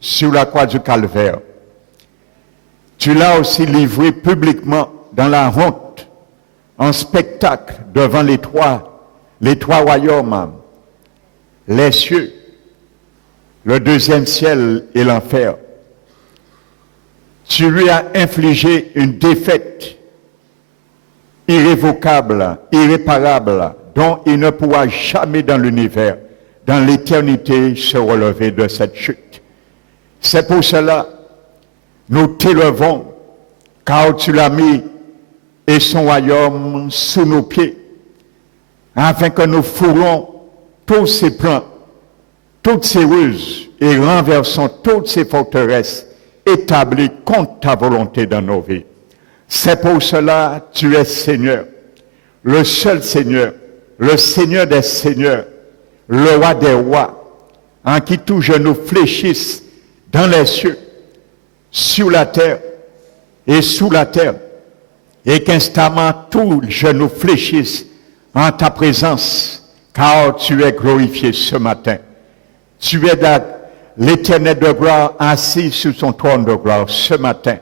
sur la croix du Calvaire. Tu l'as aussi livré publiquement dans la honte, en spectacle devant les trois royaumes, les cieux, le deuxième ciel et l'enfer. Tu lui as infligé une défaite irrévocable, irréparable, dont il ne pourra jamais dans l'univers, dans l'éternité, se relever de cette chute. C'est pour cela, nous t'élevons, car tu l'as mis et son royaume sous nos pieds, afin que nous foulons tous ses plans, toutes ses ruses, et renversons toutes ses forteresses établies contre ta volonté dans nos vies. C'est pour cela que tu es Seigneur, le seul Seigneur, le Seigneur des Seigneurs, le roi des rois, en qui tous genoux fléchissent dans les cieux, sur la terre et sous la terre, et qu'instamment tous genoux fléchissent en ta présence, car tu es glorifié ce matin. Tu es l'Éternel de gloire assis sur son trône de gloire ce matin.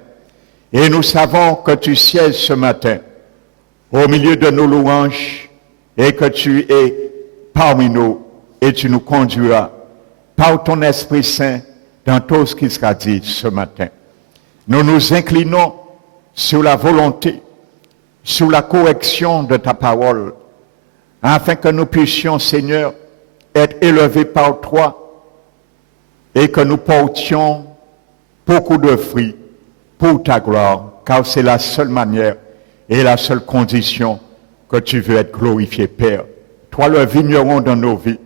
Et nous savons que tu sièges ce matin au milieu de nos louanges et que tu es parmi nous et tu nous conduiras par ton Esprit Saint dans tout ce qui sera dit ce matin. Nous nous inclinons sur la volonté, sur la correction de ta parole, afin que nous puissions, Seigneur, être élevés par toi et que nous portions beaucoup de fruits pour ta gloire, car c'est la seule manière et la seule condition que tu veux être glorifié, Père. Toi, le vigneron dans nos vies.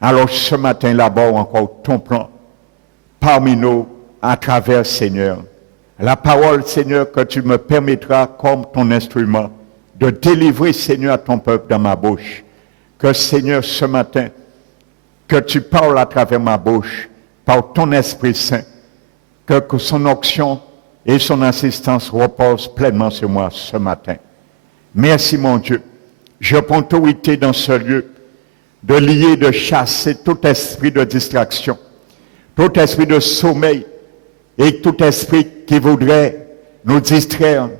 Alors ce matin, élabore encore ton plan parmi nous, à travers, Seigneur, la parole, Seigneur, que tu me permettras comme ton instrument de délivrer, Seigneur, à ton peuple dans ma bouche. Que, Seigneur, ce matin, que tu parles à travers ma bouche, par ton Esprit Saint, que son onction et son assistance reposent pleinement sur moi ce matin. Merci, mon Dieu. Je prends autorité dans ce lieu de lier, de chasser tout esprit de distraction, tout esprit de sommeil et tout esprit qui voudrait nous distraire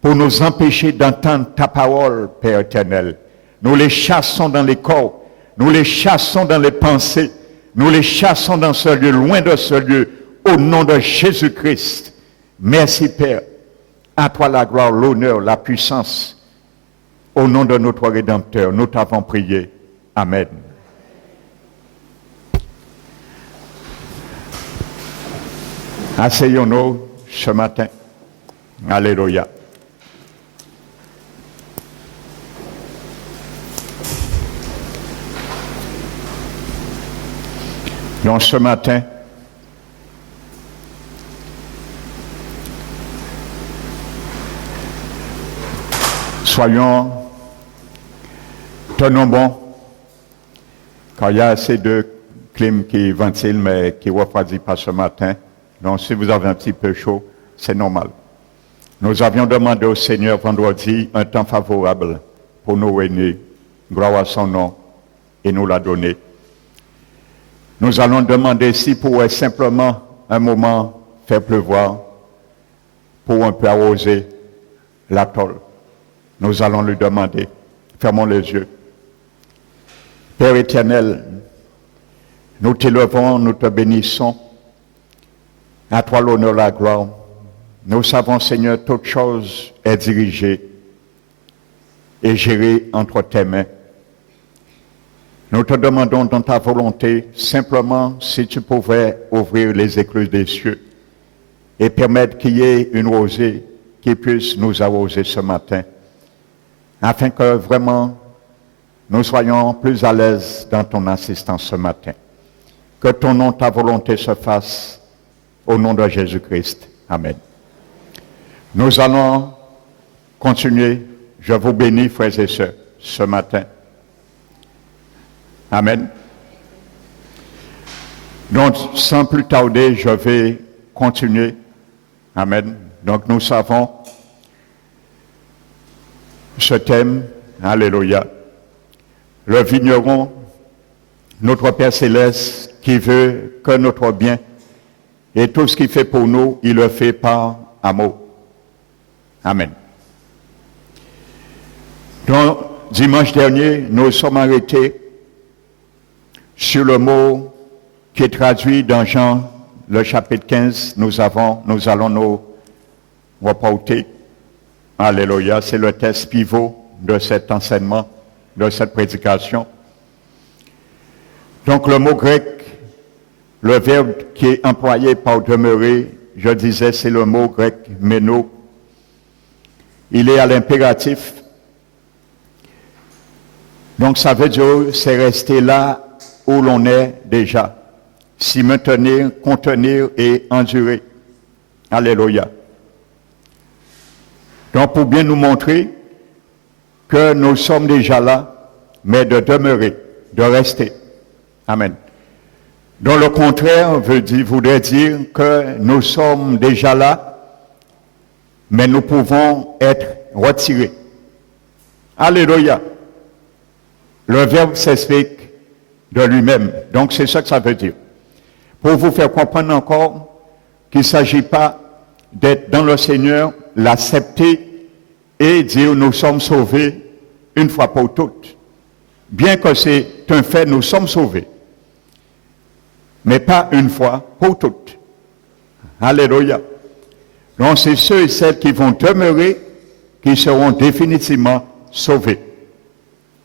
pour nous empêcher d'entendre ta parole, Père éternel. Nous les chassons dans les corps, nous les chassons dans les pensées, nous les chassons dans ce lieu, loin de ce lieu, au nom de Jésus-Christ. Merci, Père. À toi la gloire, l'honneur, la puissance. Au nom de notre Rédempteur, nous t'avons prié. Amen. Asseyons-nous ce matin. Alléluia. Donc ce matin, tenons bon, car il y a assez de clim qui ventile, mais qui ne refroidit pas ce matin. Donc si vous avez un petit peu chaud, c'est normal. Nous avions demandé au Seigneur vendredi un temps favorable pour nous réunir. Gloire à son nom, et nous l'a donné. Nous allons demander s'il pourrait simplement un moment faire pleuvoir pour un peu arroser la tôle. Nous allons lui demander. Fermons les yeux. Père éternel, nous t'élevons, nous te bénissons. À toi l'honneur, la gloire. Nous savons, Seigneur, toute chose est dirigée et gérée entre tes mains. Nous te demandons dans ta volonté, simplement, si tu pouvais ouvrir les écluses des cieux et permettre qu'il y ait une rosée qui puisse nous arroser ce matin, afin que vraiment nous soyons plus à l'aise dans ton assistance ce matin. Que ton nom, ta volonté se fasse au nom de Jésus-Christ. Amen. Nous allons continuer. Je vous bénis, frères et sœurs, ce matin. Amen. Donc, sans plus tarder, je vais continuer. Amen. Donc, nous savons ce thème. Alléluia. Le vigneron, notre Père Céleste, qui veut que notre bien. Et tout ce qu'il fait pour nous, il le fait par amour. Amen. Donc, dimanche dernier, nous sommes arrêtés sur le mot qui est traduit dans Jean, le chapitre 15. Nous allons nous reporter. Alléluia, c'est le texte pivot de cet enseignement, de cette prédication. Donc le mot grec, le verbe qui est employé par demeurer, je disais, c'est le mot grec méno. Il est à l'impératif. Donc ça veut dire, c'est rester là où l'on est déjà. S'y maintenir, contenir et endurer. Alléluia. Donc pour bien nous montrer que nous sommes déjà là, mais de demeurer, de rester. Amen. Donc le contraire voudrait dire que nous sommes déjà là, mais nous pouvons être retirés. Alléluia. Le verbe s'explique de lui-même. Donc c'est ça que ça veut dire. Pour vous faire comprendre encore qu'il ne s'agit pas d'être dans le Seigneur, l'accepter et dire nous sommes sauvés une fois pour toutes. Bien que c'est un fait, nous sommes sauvés. Mais pas une fois pour toutes. Alléluia. Donc c'est ceux et celles qui vont demeurer qui seront définitivement sauvés.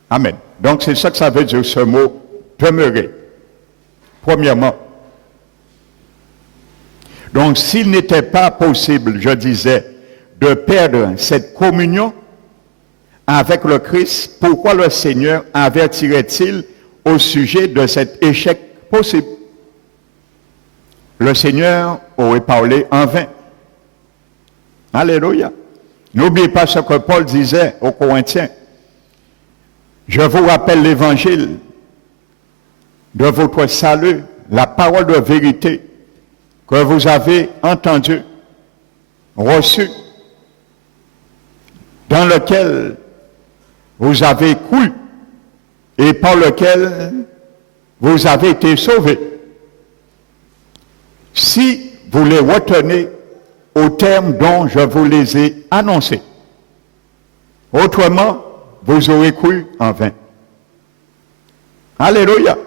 Amen. Donc c'est ça que ça veut dire ce mot demeurer. Premièrement. Donc s'il n'était pas possible, je disais, de perdre cette communion avec le Christ, pourquoi le Seigneur avertirait-il au sujet de cet échec possible? Le Seigneur aurait parlé en vain. Alléluia. N'oubliez pas ce que Paul disait aux Corinthiens. Je vous rappelle l'évangile de votre salut, la parole de vérité que vous avez entendue, reçue, dans lequel vous avez cru et par lequel vous avez été sauvés. Si vous les retenez aux termes dont je vous les ai annoncés. Autrement, vous aurez cru en vain. Alléluia.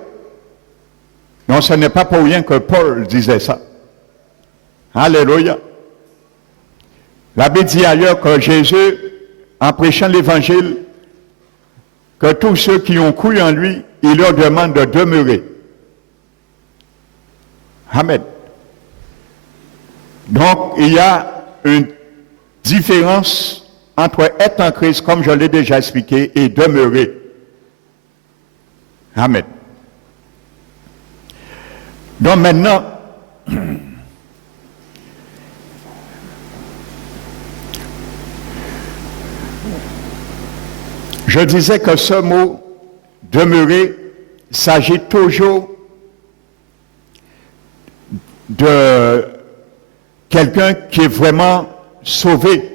Non, ce n'est pas pour rien que Paul disait ça. Alléluia. La Bible dit ailleurs que Jésus, en prêchant l'évangile, que tous ceux qui ont cru en lui, il leur demande de demeurer. Amen. Donc, il y a une différence entre être en Christ, comme je l'ai déjà expliqué, et demeurer. Amen. Donc maintenant, je disais que ce mot « demeurer » s'agit toujours de quelqu'un qui est vraiment sauvé.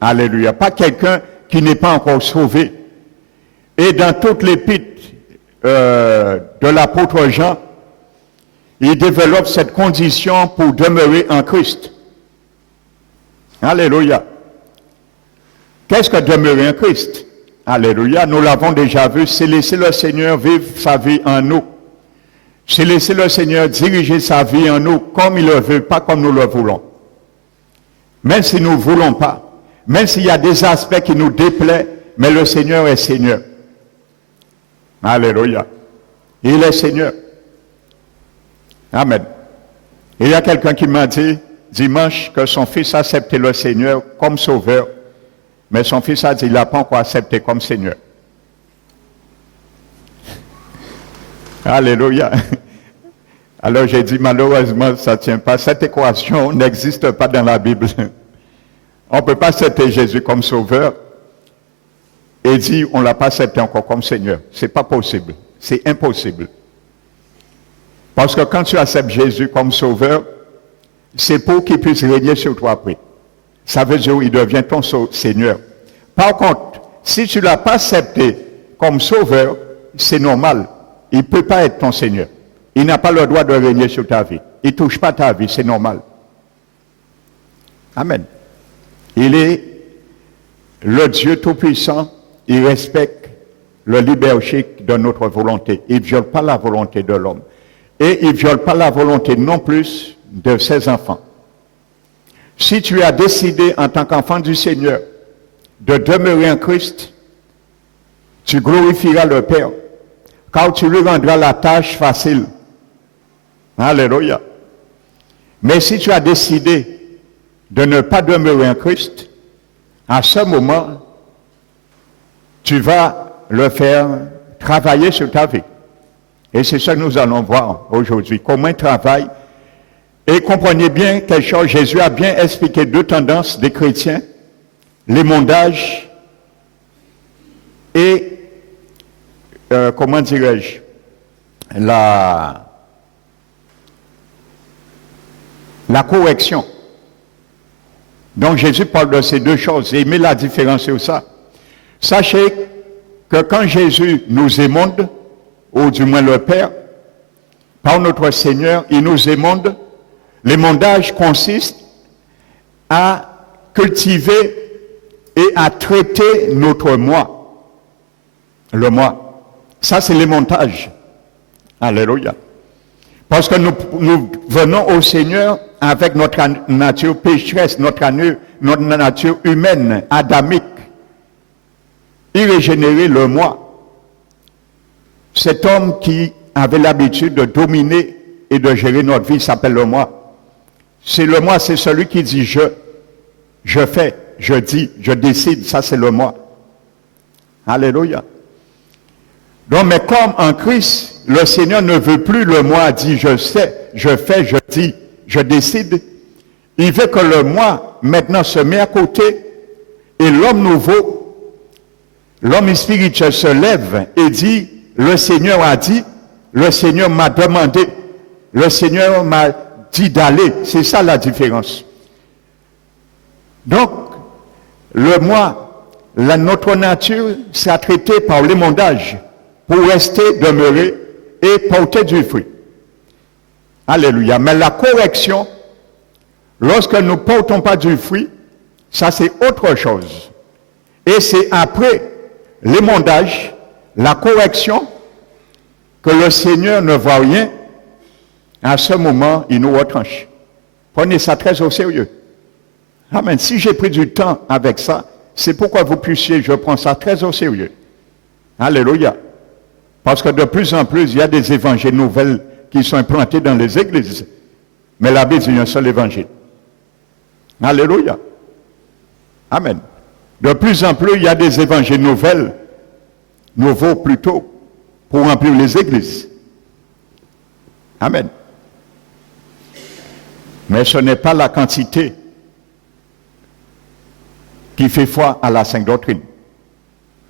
Alléluia. Pas quelqu'un qui n'est pas encore sauvé. Et dans toute l'épître de l'apôtre Jean, il développe cette condition pour demeurer en Christ. Alléluia. Qu'est-ce que demeurer en Christ? Alléluia. Nous l'avons déjà vu, c'est laisser le Seigneur vivre sa vie en nous. C'est laisser le Seigneur diriger sa vie en nous comme il le veut, pas comme nous le voulons. Même si nous ne voulons pas, même s'il y a des aspects qui nous déplaisent, mais le Seigneur est Seigneur. Alléluia. Il est Seigneur. Amen. Il y a quelqu'un qui m'a dit dimanche que son fils a accepté le Seigneur comme sauveur, mais son fils a dit qu'il n'a pas encore accepté comme Seigneur. Alléluia. Alors j'ai dit malheureusement ça ne tient pas. Cette équation n'existe pas dans la Bible. On ne peut pas accepter Jésus comme sauveur et dire on ne l'a pas accepté encore comme Seigneur. Ce n'est pas possible. C'est impossible. Parce que quand tu acceptes Jésus comme sauveur, c'est pour qu'il puisse régner sur toi après. Ça veut dire qu'il devient ton Seigneur. Par contre, si tu ne l'as pas accepté comme sauveur, c'est normal. Il ne peut pas être ton Seigneur. il n'a pas le droit de régner sur ta vie. Il ne touche pas ta vie, c'est normal. Amen. Il est le Dieu Tout-Puissant, il respecte le leadership de notre volonté. Il ne viole pas la volonté de l'homme. Et il ne viole pas la volonté non plus de ses enfants. Si tu as décidé en tant qu'enfant du Seigneur de demeurer en Christ, tu glorifieras le Père, car tu lui rendras la tâche facile. Alléluia. Mais si tu as décidé de ne pas demeurer en Christ, à ce moment, tu vas le faire travailler sur ta vie. Et c'est ça que nous allons voir aujourd'hui. Comment il travaille. Et comprenez bien quelque chose, Jésus a bien expliqué deux tendances des chrétiens, l'émondage et, comment dirais-je, la correction. Donc Jésus parle de ces deux choses et il met la différence sur ça. Sachez que quand Jésus nous émonde, ou du moins le Père, par notre Seigneur, il nous émonde. L'émondage consiste à cultiver et à traiter notre moi. Le moi. Ça, c'est l'émontage. Alléluia. Parce que nous venons au Seigneur avec notre nature pécheresse, notre nature humaine, adamique. Il régénérait le moi. Cet homme qui avait l'habitude de dominer et de gérer notre vie s'appelle le moi. C'est le moi, c'est celui qui dit je fais, je dis, je décide, ça c'est le moi. Alléluia. Donc, mais comme en Christ, le Seigneur ne veut plus le moi dit je sais, je fais, je dis, je décide. Il veut que le moi maintenant se met à côté et l'homme nouveau, l'homme spirituel se lève et dit le Seigneur a dit, le Seigneur m'a demandé, le Seigneur m'a dit d'aller. C'est ça la différence. Donc, le moi, notre nature sera traitée par l'émondage pour rester, demeurer et porter du fruit. Alléluia. Mais la correction, lorsque nous ne portons pas du fruit, ça c'est autre chose. Et c'est après l'émondage, la correction, que le Seigneur ne voit rien, à ce moment, il nous retranche. Prenez ça très au sérieux. Amen. Si j'ai pris du temps avec ça, c'est pourquoi vous puissiez, je prends ça très au sérieux. Alléluia. Parce que de plus en plus, il y a des évangiles nouvelles qui sont implantés dans les églises. Mais la Bible dit un seul évangile. Alléluia. Amen. De plus en plus, il y a des évangiles nouvelles, nouveaux plutôt, pour remplir les églises. Amen. Mais ce n'est pas la quantité qui fait foi à la sainte doctrine.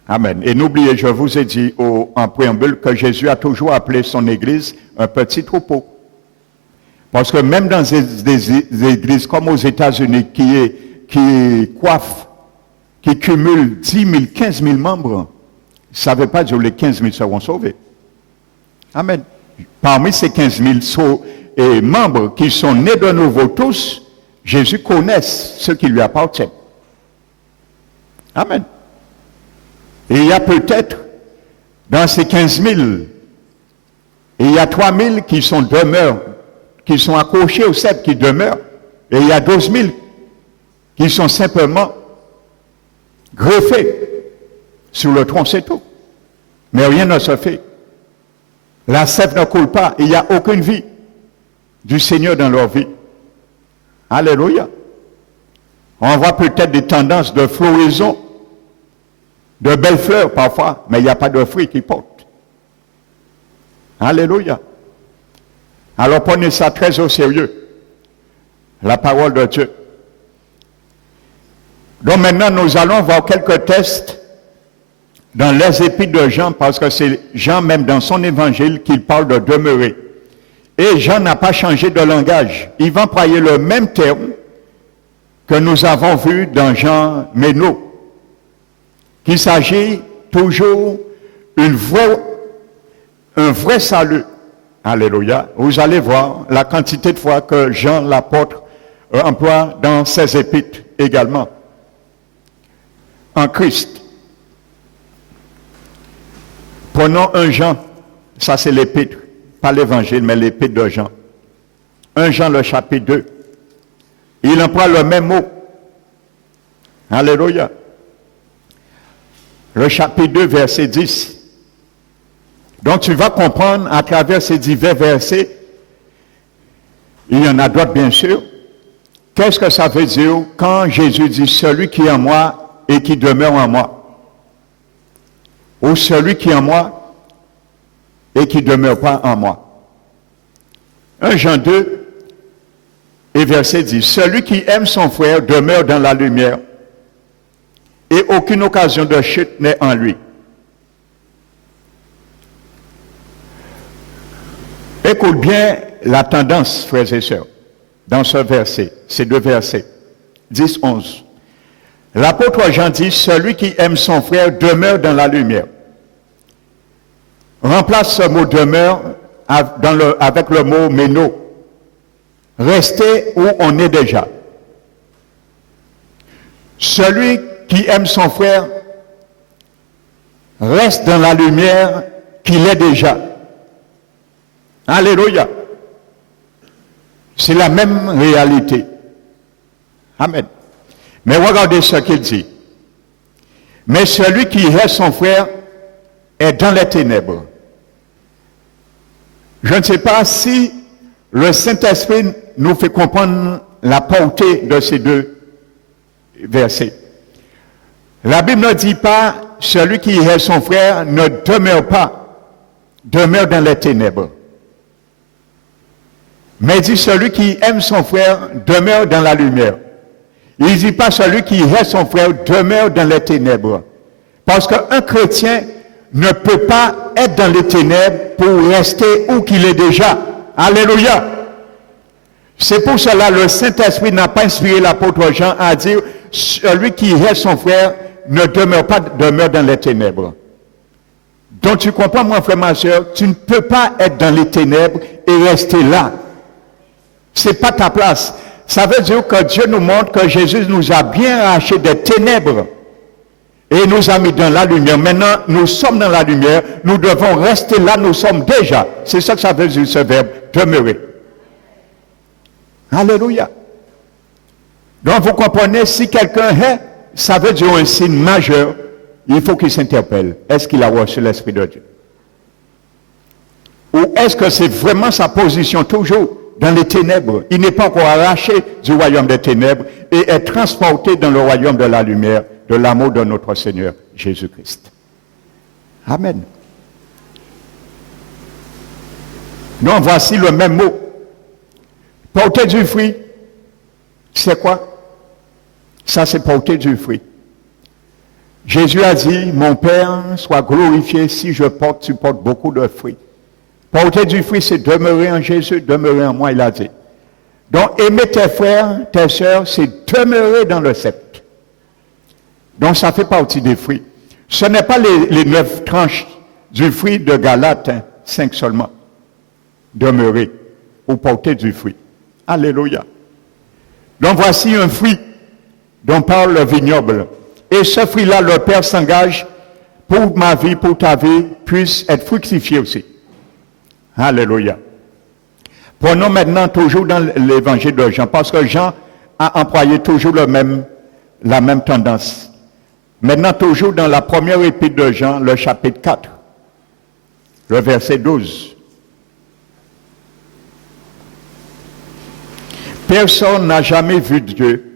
Amen. Et n'oubliez, je vous ai dit en préambule que Jésus a toujours appelé son église un petit troupeau. Parce que même dans des églises comme aux États-Unis qui coiffent, qui cumulent 10 000, 15 000 membres, ça ne veut pas dire que les 15 000 seront sauvés. Amen. Parmi ces 15 000 membres qui sont nés de nouveau tous, Jésus connaît ceux qui lui appartiennent. Amen. Et il y a peut-être, dans ces 15 000, il y a 3 000 qui sont accrochés au cèpe, qui demeurent, et il y a 12 000 qui sont simplement greffés sur le tronc, c'est tout. Mais rien ne se fait. La sève ne coule pas, il n'y a aucune vie du Seigneur dans leur vie. Alléluia. On voit peut-être des tendances de floraison, de belles fleurs parfois, mais il n'y a pas de fruits qui portent. Alléluia. Alors prenez ça très au sérieux. La parole de Dieu. Donc maintenant, nous allons voir quelques tests dans les épîtres de Jean, parce que c'est Jean même dans son évangile qu'il parle de demeurer. Et Jean n'a pas changé de langage. Il va employer le même terme que nous avons vu dans Jean Méno, qu'il s'agit toujours un vrai salut, Alléluia. Vous allez voir la quantité de fois que Jean l'apôtre emploie dans ses épîtres également. En Christ. Prenons un Jean, ça c'est l'épître, pas l'évangile, mais l'épître de Jean. 1 Jean le chapitre 2. Il emploie le même mot. Alléluia. Le chapitre 2, verset 10. Donc tu vas comprendre à travers ces divers versets, il y en a d'autres bien sûr, qu'est-ce que ça veut dire quand Jésus dit « Celui qui est en moi et qui demeure en moi » ou « Celui qui est en moi et qui ne demeure pas en moi ». 1 Jean 2 et verset 10. « Celui qui aime son frère demeure dans la lumière et aucune occasion de chute n'est en lui. » Écoute bien la tendance, frères et sœurs, dans ce verset, ces deux versets, 10, 11. L'apôtre Jean dit, celui qui aime son frère demeure dans la lumière. Remplace ce mot demeure avec le mot méno. Restez où on est déjà. Celui qui aime son frère reste dans la lumière qu'il est déjà. Alléluia. C'est la même réalité. Amen. Mais regardez ce qu'il dit. Mais celui qui hait son frère est dans les ténèbres. Je ne sais pas si le Saint-Esprit nous fait comprendre la portée de ces deux versets. La Bible ne dit pas celui qui hait son frère ne demeure pas, demeure dans les ténèbres. Mais il dit celui qui aime son frère demeure dans la lumière. Il ne dit pas celui qui hait son frère demeure dans les ténèbres. Parce qu'un chrétien ne peut pas être dans les ténèbres pour rester où qu'il est déjà. Alléluia. C'est pour cela que le Saint-Esprit n'a pas inspiré l'apôtre Jean à dire celui qui hait son frère ne demeure pas, demeure dans les ténèbres. Donc tu comprends, mon frère, ma soeur, tu ne peux pas être dans les ténèbres et rester là. C'est pas ta place. Ça veut dire que Dieu nous montre que Jésus nous a bien arraché des ténèbres et nous a mis dans la lumière. Maintenant, nous sommes dans la lumière, nous devons rester là, nous sommes déjà. C'est ça que ça veut dire ce verbe, demeurer. Alléluia. Donc vous comprenez, si quelqu'un est, ça veut dire un signe majeur, il faut qu'il s'interpelle. Est-ce qu'il a reçu l'Esprit de Dieu? Ou est-ce que c'est vraiment sa position toujours dans les ténèbres? Il n'est pas encore arraché du royaume des ténèbres et est transporté dans le royaume de la lumière, de l'amour de notre Seigneur Jésus-Christ. Amen. Donc voici le même mot. Porter du fruit, c'est quoi? Ça, c'est porter du fruit. Jésus a dit, mon Père soit glorifié si je porte, tu portes beaucoup de fruits. Porter du fruit, c'est demeurer en Jésus, demeurer en moi, il a dit. Donc, aimer tes frères, tes sœurs, c'est demeurer dans le sceptre. Donc, ça fait partie des fruits. Ce n'est pas les 9 tranches du fruit de Galates, 5 seulement. Demeurer ou porter du fruit. Alléluia. Donc, voici un fruit dont parle le vignoble. Et ce fruit-là, le Père s'engage pour ma vie, pour ta vie, puisse être fructifié aussi. Alléluia. Prenons maintenant toujours dans l'évangile de Jean, parce que Jean a employé toujours la même tendance. Maintenant, toujours dans la première épître de Jean, le chapitre 4, le verset 12. Personne n'a jamais vu Dieu,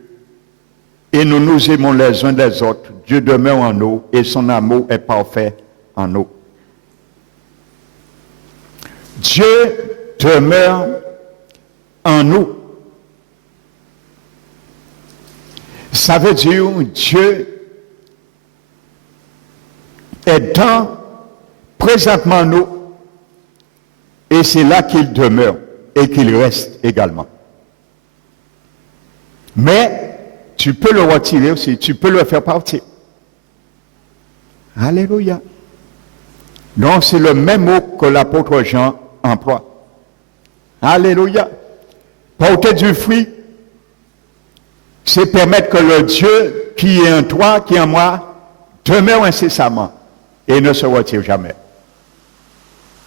et nous nous aimons les uns les autres. Dieu demeure en nous, et son amour est parfait en nous. Dieu demeure en nous. Ça veut dire Dieu est présentement nous, et c'est là qu'il demeure et qu'il reste également. Mais tu peux le retirer aussi, tu peux le faire partir. Alléluia. Donc c'est le même mot que l'apôtre Jean emploie. Alléluia. Porter du fruit, c'est permettre que le Dieu qui est en toi, qui est en moi, demeure incessamment et ne se retire jamais.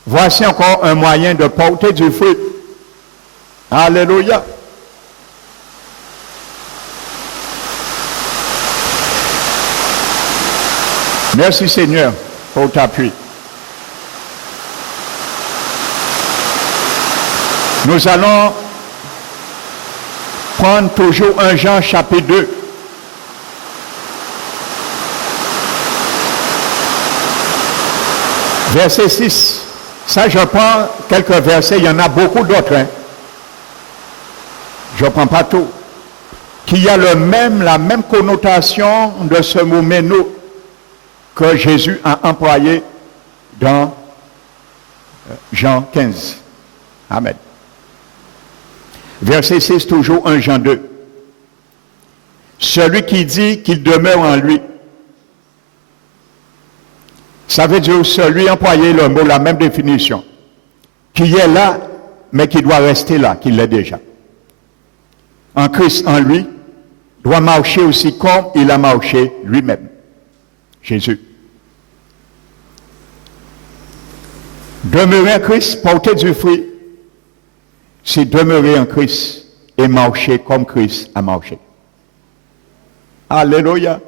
Voici encore un moyen de porter du fruit. Alléluia. Merci Seigneur pour ta appui. Nous allons prendre toujours 1 Jean chapitre 2. Verset 6. Ça, je prends quelques versets, il y en a beaucoup d'autres. Hein. Je ne prends pas tout. Qui a la même connotation de ce mot méno que Jésus a employé dans Jean 15. Amen. Verset 6, toujours 1 Jean 2. Celui qui dit qu'il demeure en lui. Ça veut dire celui employé le mot, la même définition. Qui est là, mais qui doit rester là, qui l'est déjà. En Christ, en lui, doit marcher aussi comme il a marché lui-même. Jésus. Demeurer en Christ, porter du fruit, c'est demeurer en Christ et marcher comme Christ a marché. Alléluia.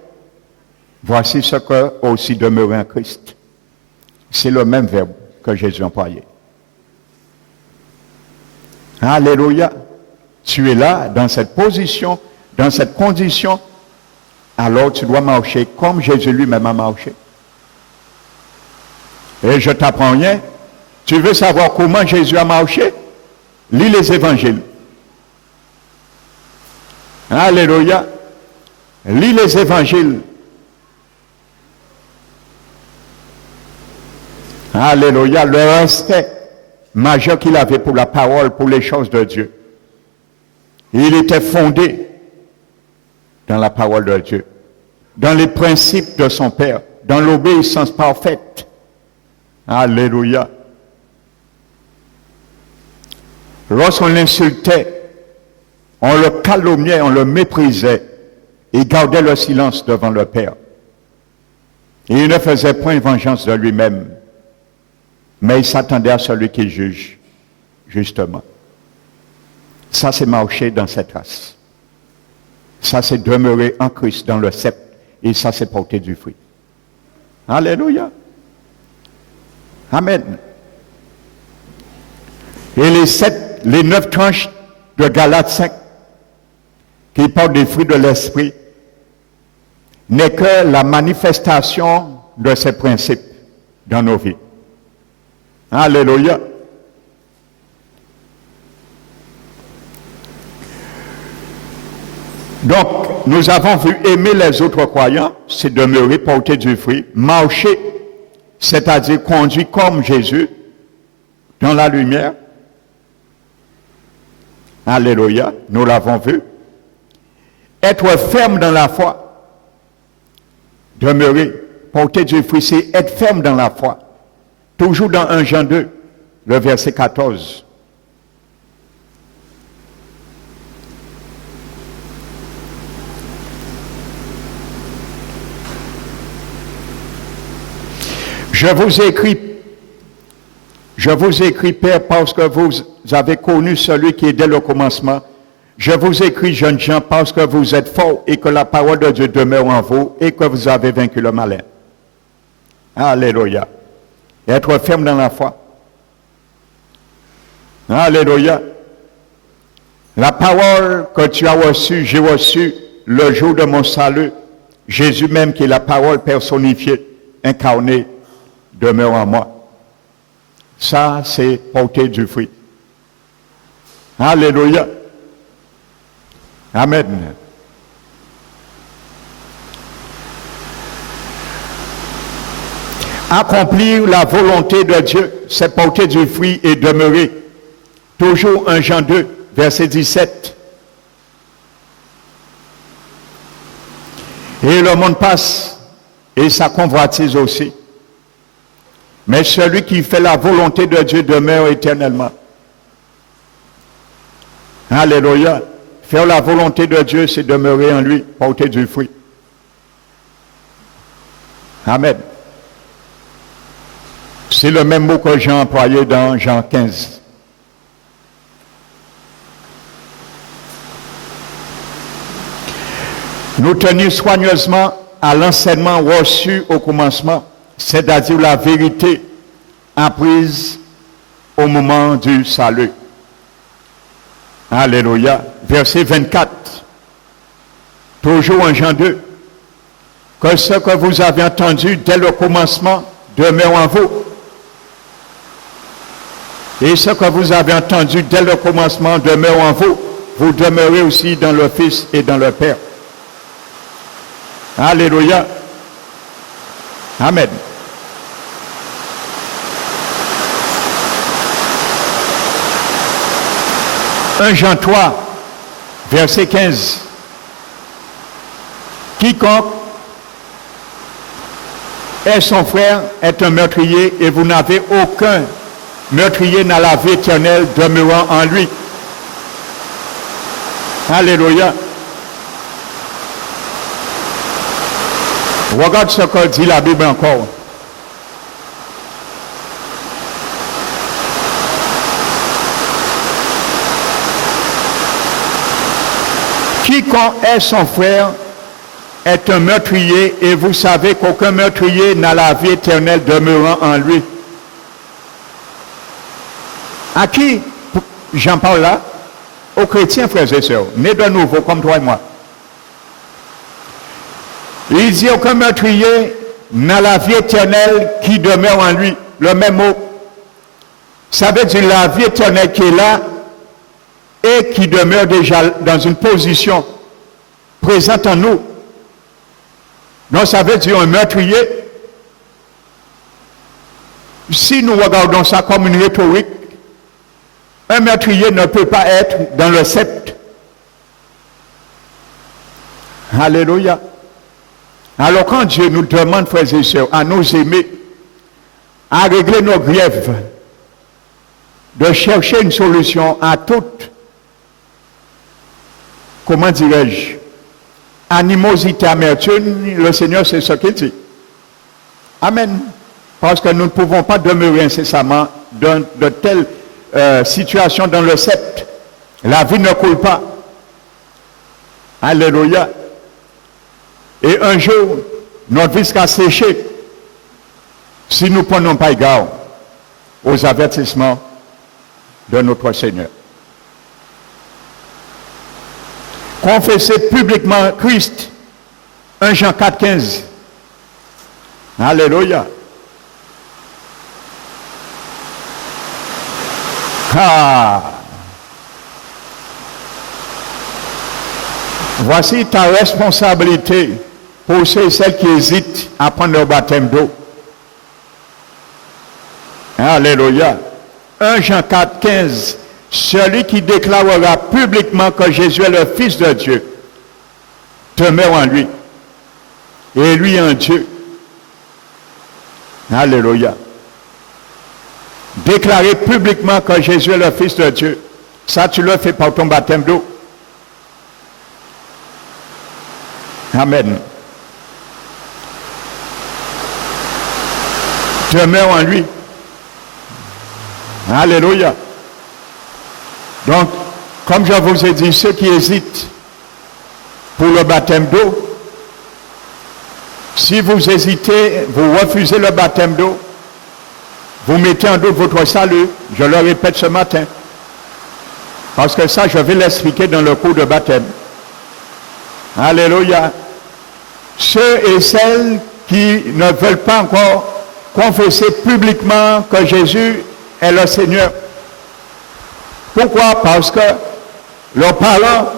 Voici ce que aussi demeurer en Christ. C'est le même verbe que Jésus a employé. Alléluia. Tu es là, dans cette position, dans cette condition, alors tu dois marcher comme Jésus lui-même a marché. Et je t'apprends rien. Tu veux savoir comment Jésus a marché? Lis les évangiles. Alléluia. Lis les évangiles. Alléluia. Le respect majeur qu'il avait pour la parole, pour les choses de Dieu. Il était fondé dans la parole de Dieu, dans les principes de son Père, dans l'obéissance parfaite. Alléluia. Lorsqu'on l'insultait, on le calomniait, on le méprisait, il gardait le silence devant le Père. Et il ne faisait point vengeance de lui-même, mais il s'attendait à celui qui juge, justement. Ça, c'est marcher dans cette race. Ça, c'est demeurer en Christ, dans le sceptre. Et ça, c'est porter du fruit. Alléluia. Amen. Et les 9 tranches de Galates 5, qui portent des fruits de l'esprit, n'est que la manifestation de ces principes dans nos vies. Alléluia. Donc, nous avons vu aimer les autres croyants, c'est demeurer, porter du fruit, marcher, c'est-à-dire conduire comme Jésus dans la lumière. Alléluia, nous l'avons vu. Être ferme dans la foi, demeurer, porter du fruit, c'est être ferme dans la foi. Toujours dans 1 Jean 2, le verset 14. Je vous écris, Père, parce que vous avez connu celui qui est dès le commencement. Je vous écris, jeunes gens, parce que vous êtes forts et que la parole de Dieu demeure en vous et que vous avez vaincu le malin. Alléluia. Être ferme dans la foi. Alléluia. La parole que tu as reçue, j'ai reçue le jour de mon salut. Jésus même qui est la parole personnifiée, incarnée, demeure en moi. Ça, c'est porter du fruit. Alléluia. Amen. Accomplir la volonté de Dieu, c'est porter du fruit et demeurer. Toujours 1 Jean 2, verset 17. Et le monde passe, et sa convoitise aussi. Mais celui qui fait la volonté de Dieu demeure éternellement. Alléluia. Faire la volonté de Dieu, c'est demeurer en lui, porter du fruit. Amen. C'est le même mot que j'ai employé dans Jean 15. Nous tenir soigneusement à l'enseignement reçu au commencement, c'est-à-dire la vérité apprise au moment du salut. Alléluia. Verset 24. Toujours en Jean 2. Que ce que vous avez entendu dès le commencement demeure en vous. Et ce que vous avez entendu dès le commencement demeure en vous. Vous demeurez aussi dans le Fils et dans le Père. Alléluia. Amen. Un Jean 3, verset 15. Quiconque est son frère est un meurtrier et vous n'avez aucun meurtrier dans la vie éternelle demeurant en lui. Alléluia. Regarde ce que dit la Bible encore. Quiconque est son frère est un meurtrier et vous savez qu'aucun meurtrier n'a la vie éternelle demeurant en lui. À qui j'en parle là? Aux chrétiens, frères et sœurs, nés de nouveau comme toi et moi. Il dit aucun meurtrier n'a la vie éternelle qui demeure en lui. Le même mot. Ça veut dire la vie éternelle qui est là et qui demeure déjà dans une position présente en nous. Donc ça veut dire un meurtrier. Si nous regardons ça comme une rhétorique, un meurtrier ne peut pas être dans le sceptre. Alléluia. Alors quand Dieu nous demande, frères et sœurs, à nous aimer, à régler nos griefs, de chercher une solution à toute, comment dirais-je, animosité, amertume, le Seigneur c'est ce qu'il dit. Amen. Parce que nous ne pouvons pas demeurer incessamment dans de telles situations dans le sceptre. La vie ne coule pas. Alléluia. Et un jour, notre vie sera séchée si nous ne prenons pas garde aux avertissements de notre Seigneur. Confesser publiquement Christ, 1 Jean 4, 15. Alléluia. Ah. Voici ta responsabilité pour ceux et celles qui hésitent à prendre leur baptême d'eau. Alléluia. 1 Jean 4, 15. Celui qui déclarera publiquement que Jésus est le Fils de Dieu demeure en lui et lui en Dieu. Alléluia. Déclarer publiquement que Jésus est le Fils de Dieu, ça tu le fais par ton baptême d'eau. Amen. Demeure en lui. Alléluia. Donc, comme je vous ai dit, ceux qui hésitent pour le baptême d'eau, si vous hésitez, vous refusez le baptême d'eau, vous mettez en doute votre salut. Je le répète ce matin. Parce que ça, je vais l'expliquer dans le cours de baptême. Alléluia. Ceux et celles qui ne veulent pas encore confesser publiquement que Jésus est le Seigneur. Pourquoi? Parce que leurs parents,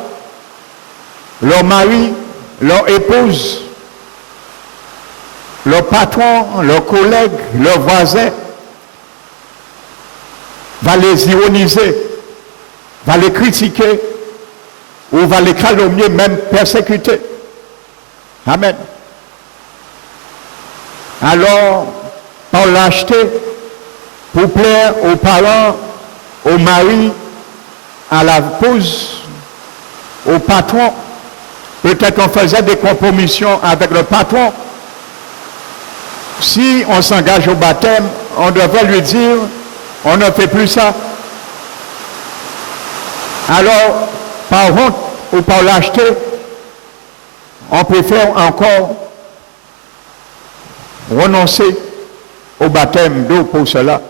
leur mari, leur épouse, leur patron, leurs collègues, leurs voisins va les ironiser, va les critiquer ou va les calomnier, même persécuter. Amen. Alors, par lâcheté, pour plaire aux parents, aux maris, à la pause, au patron. Peut-être on faisait des compromissions avec le patron. Si on s'engage au baptême, on devrait lui dire, on ne fait plus ça. Alors, par honte ou par lâcheté, on préfère encore renoncer au baptême d'eau pour cela.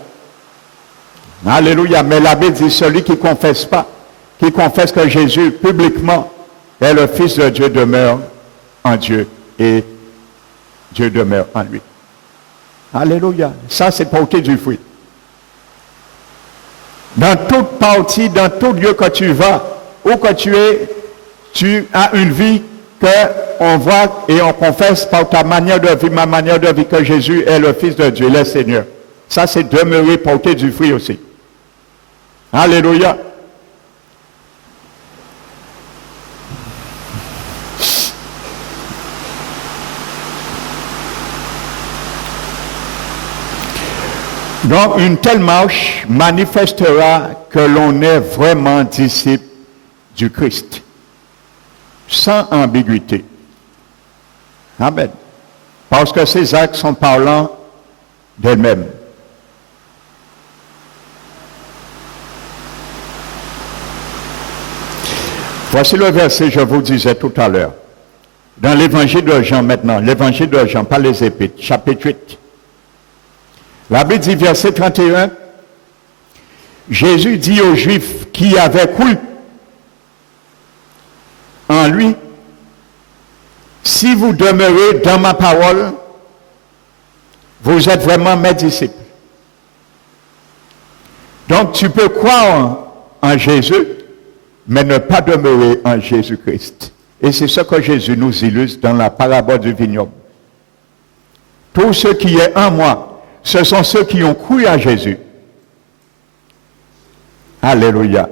Alléluia. Mais la Bible dit, celui qui ne confesse pas, qui confesse que Jésus publiquement est le Fils de Dieu, demeure en Dieu et Dieu demeure en lui. Alléluia. Ça, c'est porter du fruit. Dans toute partie, dans tout lieu que tu vas, où que tu es, tu as une vie qu'on voit et on confesse par ta manière de vivre, ma manière de vivre, que Jésus est le Fils de Dieu, le Seigneur. Ça, c'est demeurer, porter du fruit aussi. Alléluia. Donc, une telle marche manifestera que l'on est vraiment disciple du Christ, sans ambiguïté. Amen. Parce que ces actes sont parlants d'elles-mêmes. Voici le verset que je vous disais tout à l'heure. Dans l'évangile de Jean maintenant, l'évangile de Jean, pas les Épîtres, chapitre 8. La Bible dit, verset 31, Jésus dit aux Juifs qui avaient cru en lui, si vous demeurez dans ma parole, vous êtes vraiment mes disciples. Donc tu peux croire en Jésus, mais ne pas demeurer en Jésus-Christ. Et c'est ce que Jésus nous illustre dans la parabole du vignoble. Tout ce qui est en moi, ce sont ceux qui ont cru à Jésus. Alléluia.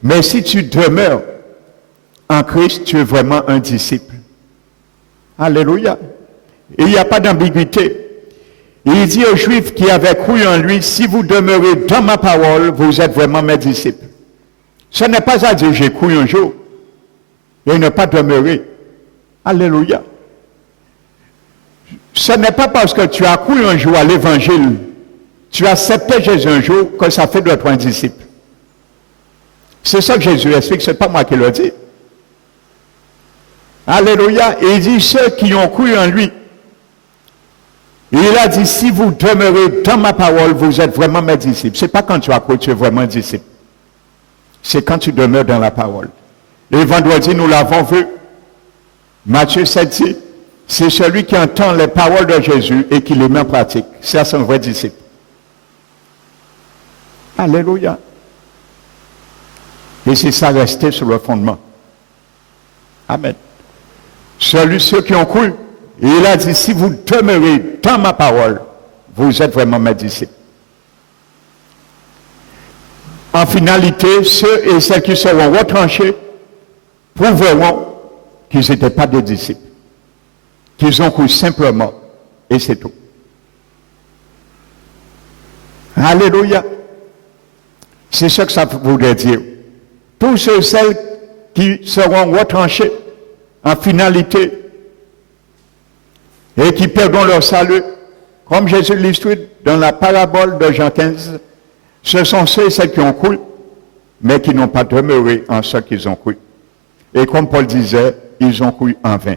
Mais si tu demeures en Christ, tu es vraiment un disciple. Alléluia. Et il n'y a pas d'ambiguïté. Il dit aux Juifs qui avaient cru en lui, si vous demeurez dans ma parole, vous êtes vraiment mes disciples. Ce n'est pas à dire j'ai cru un jour et ne pas demeurer. Alléluia. Ce n'est pas parce que tu as cru un jour à l'évangile, tu as accepté Jésus un jour, que ça fait de toi un disciple. C'est ça que Jésus explique, ce n'est pas moi qui le dis. Alléluia. Et il dit ceux qui ont cru en lui. Il a dit, si vous demeurez dans ma parole, vous êtes vraiment mes disciples. Ce n'est pas quand tu as cru, tu es vraiment un disciple. C'est quand tu demeures dans la parole. Et vendredi, nous l'avons vu. Matthieu 7 dit, c'est celui qui entend les paroles de Jésus et qui les met en pratique. C'est son vrai disciple. Alléluia. Et c'est ça, rester sur le fondement. Amen. Ceux qui ont cru, il a dit, si vous demeurez dans ma parole, vous êtes vraiment mes disciples. En finalité, ceux et celles qui seront retranchés prouveront qu'ils n'étaient pas des disciples. Qu'ils ont cru simplement, et c'est tout. Alléluia. C'est ce que ça voudrait dire. Tous ceux et celles qui seront retranchés en finalité et qui perdront leur salut, comme Jésus l'illustre dans la parabole de Jean 15, ce sont ceux et celles qui ont cru, mais qui n'ont pas demeuré en ce qu'ils ont cru. Et comme Paul disait, ils ont cru en vain.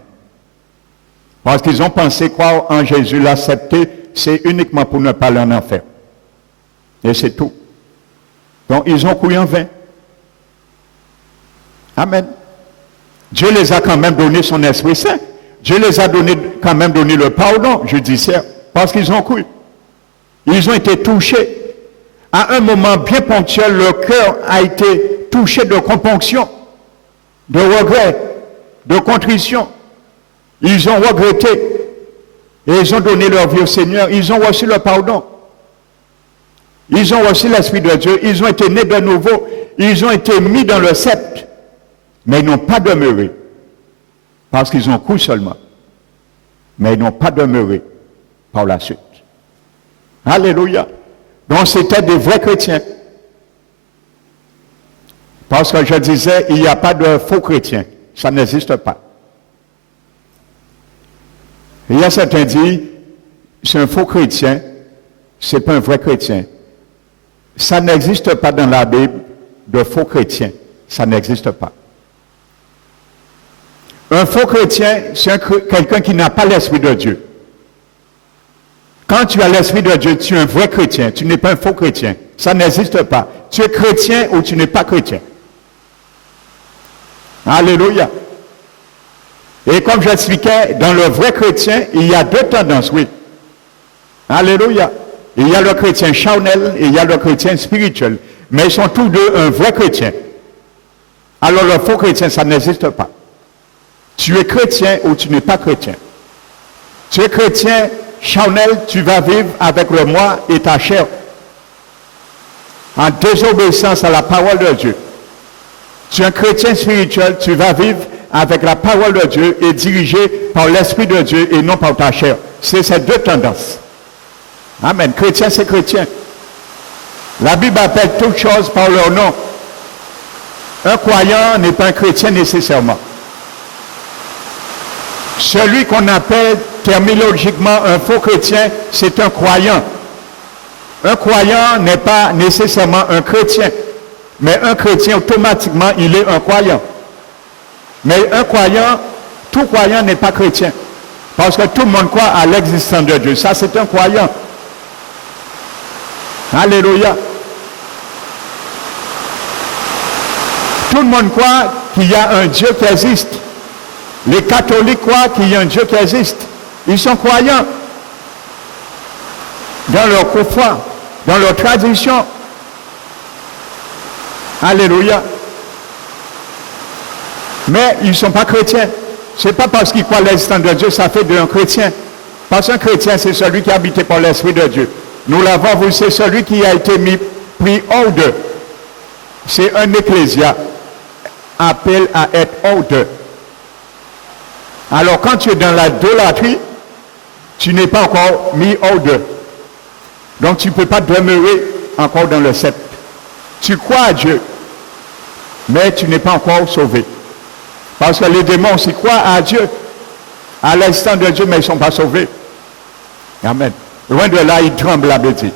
Parce qu'ils ont pensé croire en Jésus, l'accepter, c'est uniquement pour ne pas aller en enfer. Et c'est tout. Donc ils ont cru en vain. Amen. Dieu les a quand même donné son Esprit Saint. Dieu les a quand même donné le pardon judiciaire. Parce qu'ils ont cru. Ils ont été touchés. À un moment bien ponctuel, leur cœur a été touché de compunction, de regret, de contrition. Ils ont regretté et ils ont donné leur vie au Seigneur. Ils ont reçu le pardon. Ils ont reçu l'Esprit de Dieu. Ils ont été nés de nouveau. Ils ont été mis dans le sceptre. Mais ils n'ont pas demeuré. Parce qu'ils ont cru seulement. Mais ils n'ont pas demeuré par la suite. Alléluia. Donc c'était des vrais chrétiens. Parce que je disais, il n'y a pas de faux chrétiens. Ça n'existe pas. Il y a certains qui disent, c'est un faux chrétien, c'est pas un vrai chrétien. Ça n'existe pas dans la Bible de faux chrétiens. Ça n'existe pas. Un faux chrétien, c'est quelqu'un qui n'a pas l'Esprit de Dieu. Quand tu as l'Esprit de Dieu, tu es un vrai chrétien. Tu n'es pas un faux chrétien. Ça n'existe pas. Tu es chrétien ou tu n'es pas chrétien. Alléluia. Et comme j'expliquais, dans le vrai chrétien, il y a deux tendances, oui. Alléluia. Il y a le chrétien charnel et il y a le chrétien spirituel. Mais ils sont tous deux un vrai chrétien. Alors le faux chrétien, ça n'existe pas. Tu es chrétien ou tu n'es pas chrétien. Tu es chrétien charnel, tu vas vivre avec le moi et ta chair. En désobéissance à la parole de Dieu. Tu es un chrétien spirituel, tu vas vivre avec la parole de Dieu et dirigé par l'Esprit de Dieu et non par ta chair. C'est ces deux tendances. Amen. Chrétien, c'est chrétien. La Bible appelle toutes choses par leur nom. Un croyant n'est pas un chrétien nécessairement. Celui qu'on appelle terminologiquement un faux chrétien, c'est un croyant. Un croyant n'est pas nécessairement un chrétien. Mais un chrétien, automatiquement, il est un croyant. Mais un croyant, tout croyant n'est pas chrétien. Parce que tout le monde croit à l'existence de Dieu. Ça, c'est un croyant. Alléluia. Tout le monde croit qu'il y a un Dieu qui existe. Les catholiques croient qu'il y a un Dieu qui existe. Ils sont croyants dans leur foi, dans leur tradition. Alléluia. Mais ils ne sont pas chrétiens. Ce n'est pas parce qu'ils croient à l'existence de Dieu, ça fait d'un chrétien. Parce qu'un chrétien, c'est celui qui est habité par l'Esprit de Dieu. Nous l'avons vu, c'est celui qui a été pris hors d'eux. C'est un ecclésia. Appelle à être hors d'eux. Alors quand tu es dans l'idolâtrie, tu n'es pas encore mis hors d'eux. Donc tu ne peux pas demeurer encore dans le sceptre. Tu crois à Dieu, mais tu n'es pas encore sauvé. Parce que les démons aussi croient à Dieu, à l'existence de Dieu, mais ils ne sont pas sauvés. Amen. Loin de là, ils tremblent, la bêtise.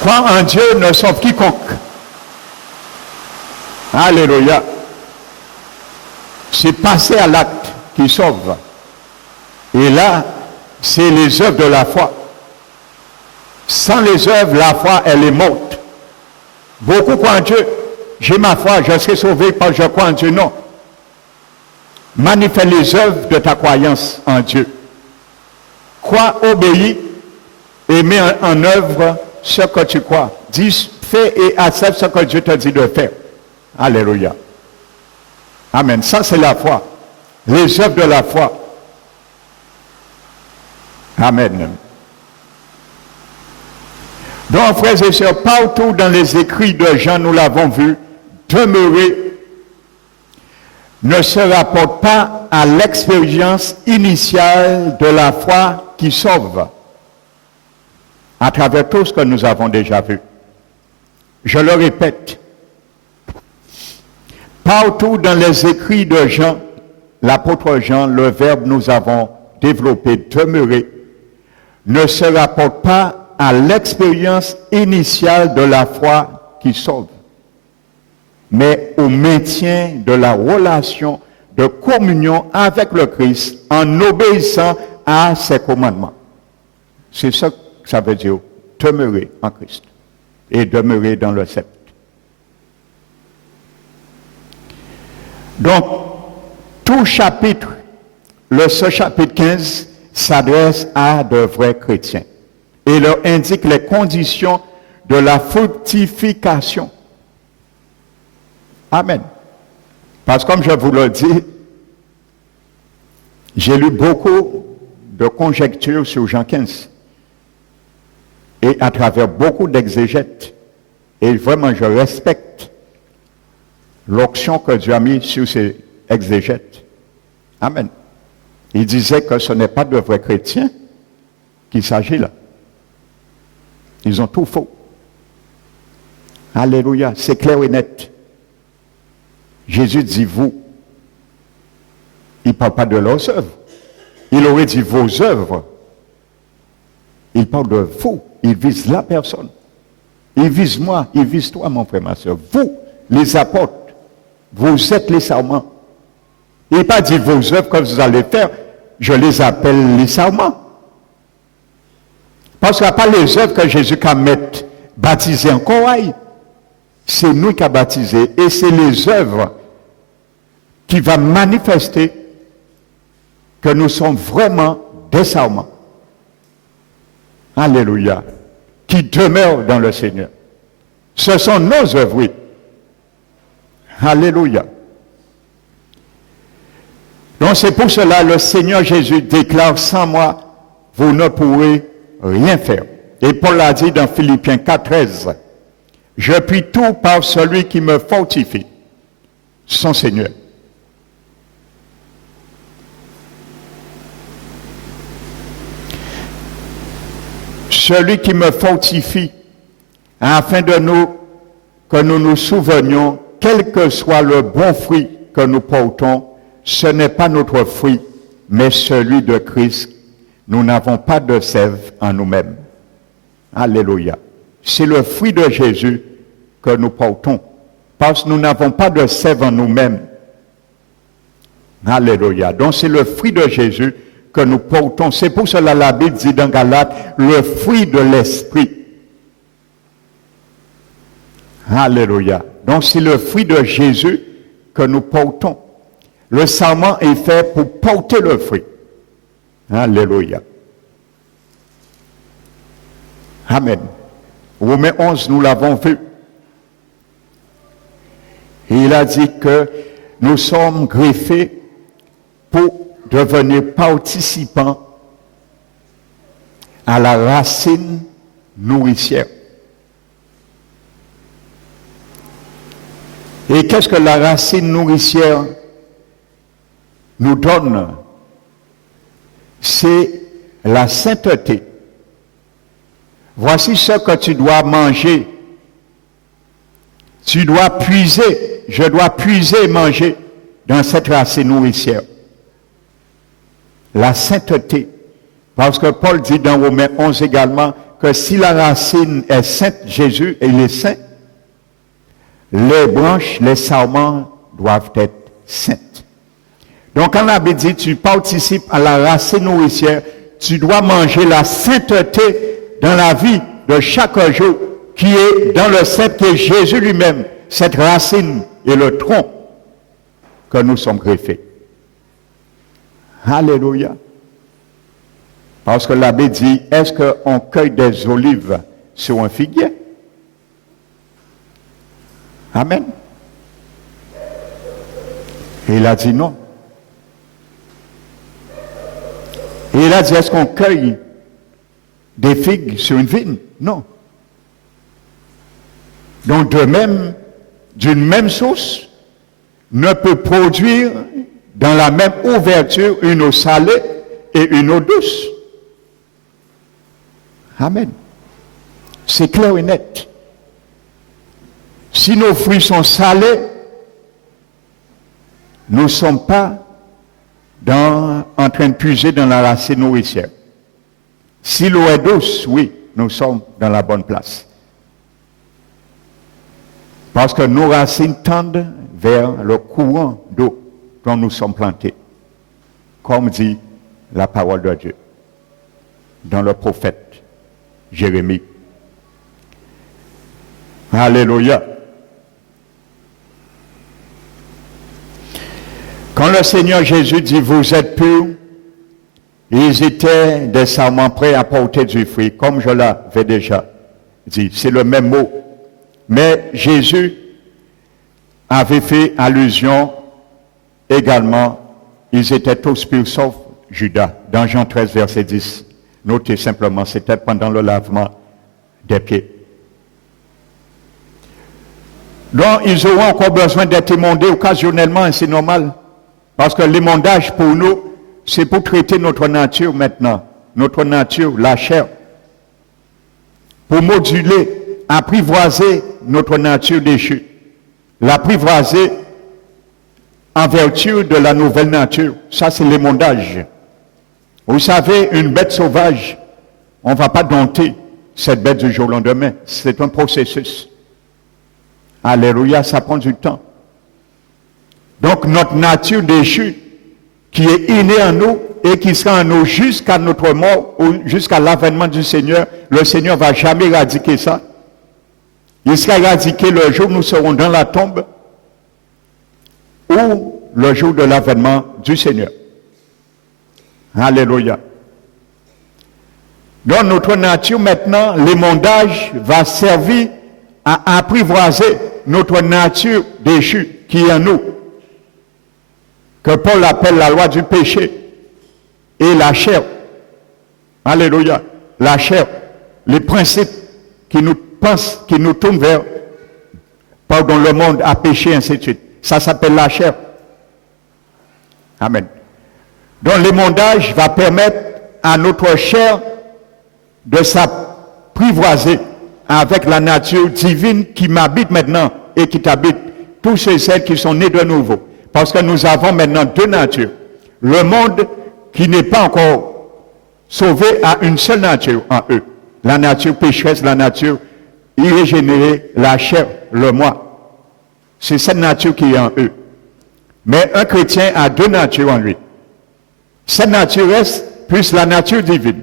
Croire en Dieu ne sauve quiconque. Alléluia. C'est passer à l'acte qui sauve. Et là, c'est les œuvres de la foi. Sans les œuvres, la foi, elle est morte. Beaucoup croient en Dieu. J'ai ma foi, je serai sauvé parce que je crois en Dieu. Non. Manifeste les œuvres de ta croyance en Dieu. Crois, obéis et mets en œuvre ce que tu crois. Dis, fais et accepte ce que Dieu te dit de faire. Alléluia. Amen. Ça, c'est la foi. Les œuvres de la foi. Amen. Donc, frères et sœurs, partout dans les écrits de Jean, nous l'avons vu, demeurer ne se rapporte pas à l'expérience initiale de la foi qui sauve, à travers tout ce que nous avons déjà vu. Je le répète, partout dans les écrits de Jean, l'apôtre Jean, le verbe nous avons développé, demeurer, ne se rapporte pas à l'expérience initiale de la foi qui sauve, mais au maintien de la relation de communion avec le Christ en obéissant à ses commandements. C'est ça que ça veut dire, demeurer en Christ et demeurer dans le sceptre. Donc, tout chapitre, ce chapitre 15, s'adresse à de vrais chrétiens et leur indique les conditions de la fructification. Amen. Parce que comme je vous le dis, j'ai lu beaucoup de conjectures sur Jean 15 et à travers beaucoup d'exégètes. Et vraiment, je respecte l'onction que Dieu a mis sur ces exégètes. Amen. Il disait que ce n'est pas de vrais chrétiens qu'il s'agit là. Ils ont tout faux. Alléluia, c'est clair et net. Jésus dit vous. Il ne parle pas de leurs œuvres. Il aurait dit vos œuvres. Il parle de vous. Il vise la personne. Il vise moi, il vise toi, mon frère, ma soeur. Vous, les apôtres, vous êtes les sarments. Il n'a pas dit vos œuvres que vous allez faire. Je les appelle les sarments. Parce qu'il n'y a pas les œuvres que Jésus a mettre baptisées en corail. C'est nous qui avons baptisé. Et c'est les œuvres qui vont manifester que nous sommes vraiment des sarments. Alléluia. Qui demeurent dans le Seigneur. Ce sont nos œuvres, oui. Alléluia. Donc c'est pour cela le Seigneur Jésus déclare, sans moi, vous ne pourrez rien faire. Et Paul l'a dit dans Philippiens 4:13, je puis tout par celui qui me fortifie, son Seigneur. Celui qui me fortifie, afin que nous nous souvenions, quel que soit le bon fruit que nous portons, ce n'est pas notre fruit, mais celui de Christ. Nous n'avons pas de sève en nous-mêmes. Alléluia. C'est le fruit de Jésus que nous portons, parce que nous n'avons pas de sève en nous-mêmes. Alléluia. Donc c'est le fruit de Jésus que nous portons. C'est pour cela la Bible dit dans Galates, le fruit de l'esprit. Alléluia. Donc c'est le fruit de Jésus que nous portons. Le sarment est fait pour porter le fruit. Alléluia. Amen. Romains 11, nous l'avons vu. Et il a dit que nous sommes greffés pour devenir participants à la racine nourricière. Et qu'est-ce que la racine nourricière nous donne? C'est la sainteté. Voici ce que tu dois manger. Tu dois puiser, je dois puiser et manger dans cette racine nourricière. La sainteté. Parce que Paul dit dans Romains 11 également que si la racine est sainte, Jésus, il est saint, les branches, les sarments doivent être saintes. Donc quand la Bible dit tu participes à la racine nourricière, tu dois manger la sainteté dans la vie de chaque jour qui est dans le cep qui est Jésus lui-même, cette racine et le tronc que nous sommes greffés. Alléluia. Parce que la Bible dit, est-ce qu'on cueille des olives sur un figuier? Amen. Et il a dit non. Et il a dit, est-ce qu'on cueille des figues sur une vigne? Non. Donc de même, d'une même source, ne peut produire dans la même ouverture une eau salée et une eau douce. Amen. C'est clair et net. Si nos fruits sont salés, nous ne sommes pas en train de puiser dans la racine nourricière. Si l'eau est douce, oui, nous sommes dans la bonne place. Parce que nos racines tendent vers le courant d'eau dont nous sommes plantés. Comme dit la parole de Dieu dans le prophète Jérémie. Alléluia. Quand le Seigneur Jésus dit, vous êtes purs, ils étaient des sarments prêts à porter du fruit, comme je l'avais déjà dit. C'est le même mot. Mais Jésus avait fait allusion également, ils étaient tous purs sauf Judas, dans Jean 13, verset 10. Notez simplement, c'était pendant le lavement des pieds. Donc, ils auront encore besoin d'être émondés occasionnellement, et c'est normal. Parce que l'émondage, pour nous, c'est pour traiter notre nature maintenant. Notre nature, la chair. Pour moduler apprivoiser notre nature déchue. L'apprivoiser en vertu de la nouvelle nature. Ça, c'est l'émondage. Vous savez, une bête sauvage, on ne va pas dompter cette bête du jour au lendemain. C'est un processus. Alléluia, ça prend du temps. Donc, notre nature déchue, qui est innée en nous et qui sera en nous jusqu'à notre mort ou jusqu'à l'avènement du Seigneur, le Seigneur ne va jamais éradiquer ça. Il sera éradiqué le jour où nous serons dans la tombe ou le jour de l'avènement du Seigneur. Alléluia. Dans notre nature maintenant, l'émondage va servir à apprivoiser notre nature déchue qui est en nous, que Paul appelle la loi du péché et la chair. Alléluia. La chair, les principes qui nous pensent, qui nous tournent vers, pardon, le monde a péché, ainsi de suite. Ça s'appelle la chair. Amen. Donc l'émondage va permettre à notre chair de s'apprivoiser avec la nature divine qui m'habite maintenant et qui t'habite, tous ceux et celles qui sont nés de nouveau. Parce que nous avons maintenant deux natures. Le monde qui n'est pas encore sauvé a une seule nature en eux. La nature pécheresse, la nature irrégénérée, la chair, le moi. C'est cette nature qui est en eux. Mais un chrétien a deux natures en lui. Cette nature reste plus la nature divine.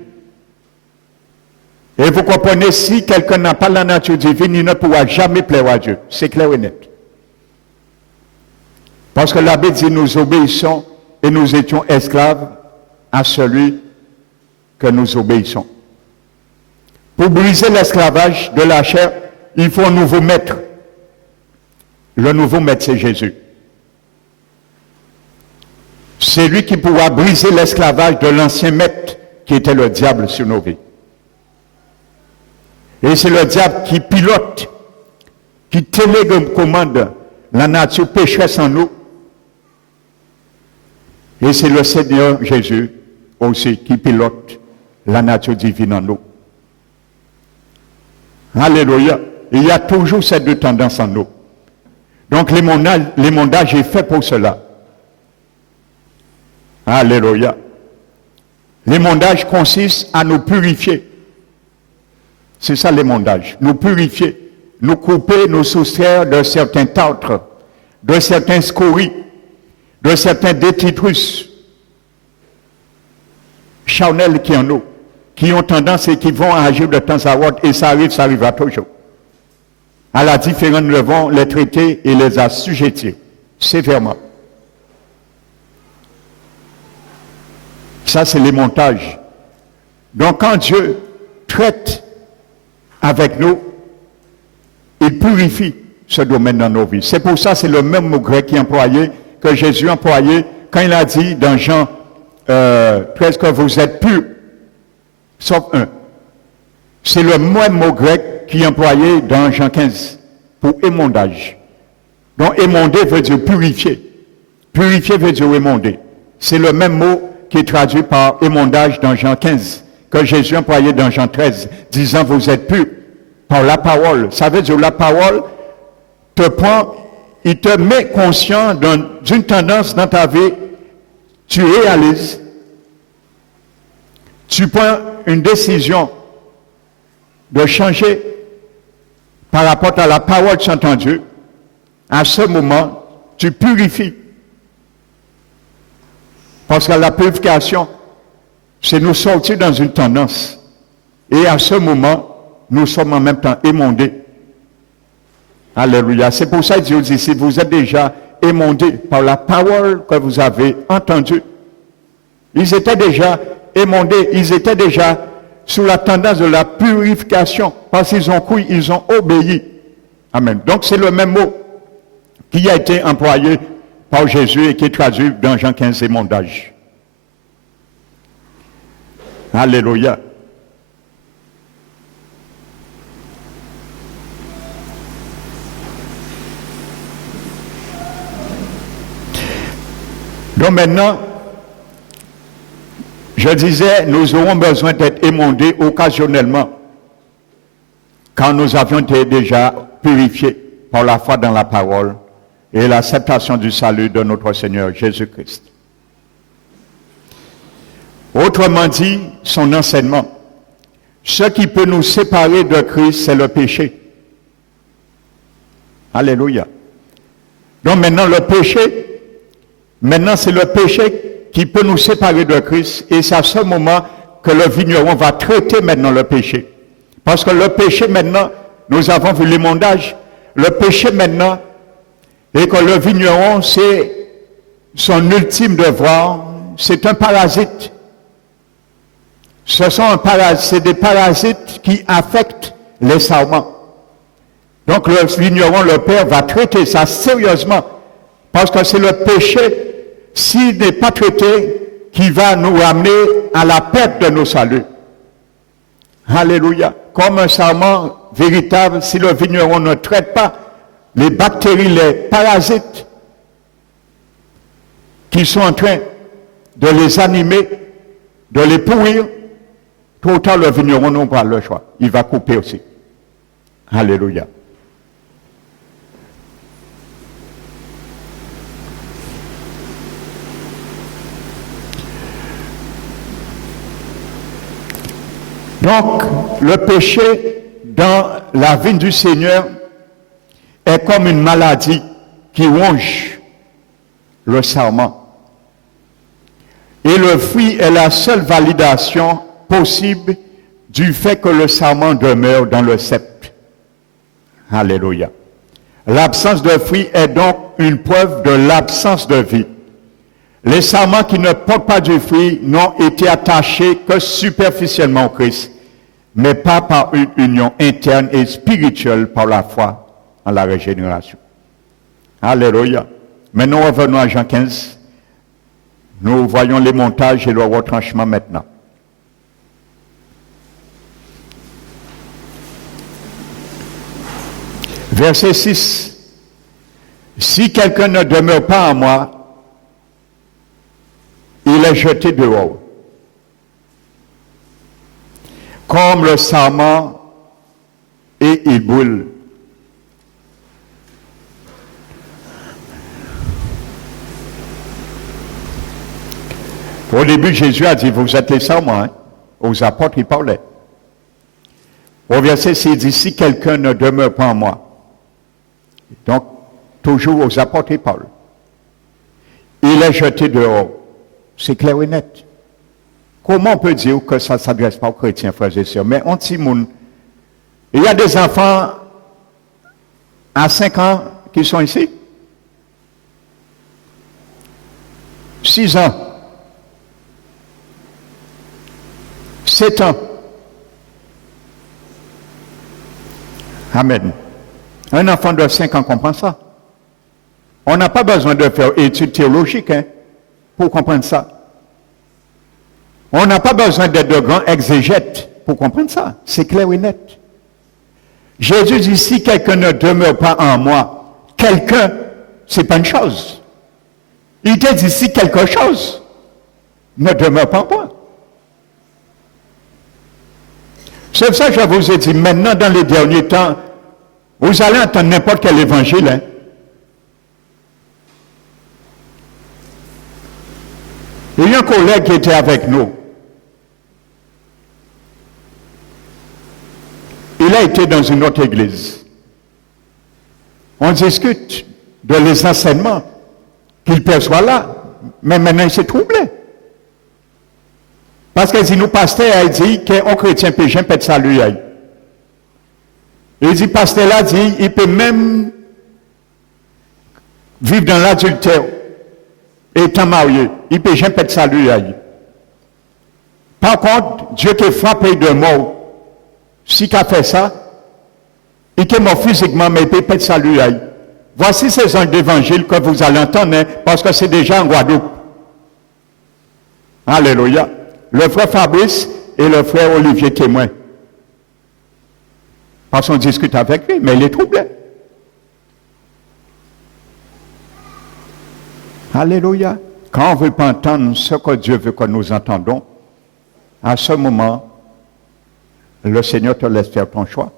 Et vous comprenez, si quelqu'un n'a pas la nature divine, il ne pourra jamais plaire à Dieu. C'est clair et net. Parce que la Bible dit, nous obéissons et nous étions esclaves à celui que nous obéissons. Pour briser l'esclavage de la chair, il faut un nouveau maître. Le nouveau maître, c'est Jésus. C'est lui qui pourra briser l'esclavage de l'ancien maître qui était le diable sur nos vies. Et c'est le diable qui pilote, qui télécommande la nature pécheresse en nous. Et c'est le Seigneur Jésus aussi qui pilote la nature divine en nous. Alléluia. Il y a toujours ces deux tendances en nous. Donc l'émondage est fait pour cela. Alléluia. L'émondage consiste à nous purifier. C'est ça l'émondage. Nous purifier, nous couper, nous soustraire de certains tartres, de certains scories, de certains détritus charnels qui en nous, qui ont tendance et qui vont agir de temps à autre, et ça arrivera toujours. À la différence, nous devons les traiter et les assujettir sévèrement. Ça, c'est l'émontage. Donc, quand Dieu traite avec nous, il purifie ce domaine dans nos vies. C'est pour ça, c'est le même mot grec qui est employé, que Jésus a employé quand il a dit dans Jean 13 que vous êtes purs, sauf un. C'est le même mot grec qui est employé dans Jean 15 pour émondage. Donc émonder veut dire purifier. Purifier veut dire émonder. C'est le même mot qui est traduit par émondage dans Jean 15, que Jésus a employé dans Jean 13, disant vous êtes purs par la parole. Ça veut dire la parole te prend, il te met conscient d'une tendance dans ta vie, tu réalises, tu prends une décision de changer par rapport à la parole de ton Dieu. À ce moment, tu purifies. Parce que la purification, c'est nous sortir dans une tendance. Et à ce moment, nous sommes en même temps émondés. Alléluia. C'est pour ça que Dieu dit, si vous êtes déjà émondés par la parole que vous avez entendue, ils étaient déjà émondés, ils étaient déjà sous la tendance de la purification, parce qu'ils ont cru, ils ont obéi. Amen. Donc c'est le même mot qui a été employé par Jésus et qui est traduit dans Jean 15, émondage. Alléluia. Donc maintenant, je disais, nous aurons besoin d'être émondés occasionnellement. quand nous avions été déjà purifiés par la foi dans la parole et l'acceptation du salut de notre Seigneur Jésus-Christ. Autrement dit, son enseignement. Ce qui peut nous séparer de Christ, c'est le péché. Alléluia. Donc maintenant, le péché, c'est le péché qui peut nous séparer de Christ. Et c'est à ce moment que le vigneron va traiter maintenant le péché. Parce que le péché maintenant, nous avons vu l'émondage, le péché maintenant, et que le vigneron, c'est son ultime devoir, c'est un parasite. C'est des parasites qui affectent les sarments. Donc le vigneron, le Père, va traiter ça sérieusement, parce que c'est le péché, s'il n'est pas traité, qui va nous amener à la perte de nos saluts. Alléluia. Comme un sarment véritable, si le vigneron ne traite pas les bactéries, les parasites qui sont en train de les animer, de les pourrir, tout autant le vigneron n'aura pas le choix. Il va couper aussi. Alléluia. Donc, le péché dans la vigne du Seigneur est comme une maladie qui ronge le sarment. Et le fruit est la seule validation possible du fait que le sarment demeure dans le sceptre. Alléluia. L'absence de fruit est donc une preuve de l'absence de vie. Les sarments qui ne portent pas du fruit n'ont été attachés que superficiellement au Christ, mais pas par une union interne et spirituelle par la foi en la régénération. Alléluia. Maintenant, revenons à Jean 15. Nous voyons les montages et le retranchement maintenant. Verset 6. Si quelqu'un ne demeure pas en moi, il est jeté dehors. Comme le sarment, et il brûle. Au début, Jésus a dit, vous êtes les sarments. Hein? Aux apôtres, il parlait. Au verset 6, il dit, si quelqu'un ne demeure pas en moi. Donc, toujours aux apôtres, il parle. Il est jeté dehors. C'est clair et net. Comment on peut dire que ça ne s'adresse pas aux chrétiens, frères et sœurs? Mais on timoun. Il y a des enfants à 5 ans qui sont ici. 6 ans. 7 ans. Amen. Un enfant de 5 ans comprend ça. On n'a pas besoin de faire études théologiques pour comprendre ça. On n'a pas besoin d'être de grands exégètes pour comprendre ça. C'est clair et net. Jésus dit, si quelqu'un ne demeure pas en moi, quelqu'un, c'est pas une chose. Il te dit, si quelque chose ne demeure pas en moi. C'est pour ça que je vous ai dit, maintenant, dans les derniers temps, vous allez entendre n'importe quel évangile. Il y a un collègue qui était avec nous. Il a été dans une autre église. On discute de les enseignements qu'il perçoit là, mais maintenant il s'est troublé. Parce qu'il dit, nous, pasteur, il dit qu'un chrétien péché peut être salué. Il dit, pasteur là, dit, il peut même vivre dans l'adultère, étant marié. Il peut jamais être salué. Par contre, Dieu qui est frappé de mort, si il a fait ça, il est mort physiquement, mais il peut être salué. Voici ces anges d'évangile que vous allez entendre, parce que c'est déjà en Guadeloupe. Alléluia. Le frère Fabrice et le frère Olivier témoin. Parce qu'on discute avec lui, mais il est troublé. Alléluia. Quand on ne veut pas entendre ce que Dieu veut que nous entendons, à ce moment, le Seigneur te laisse faire ton choix.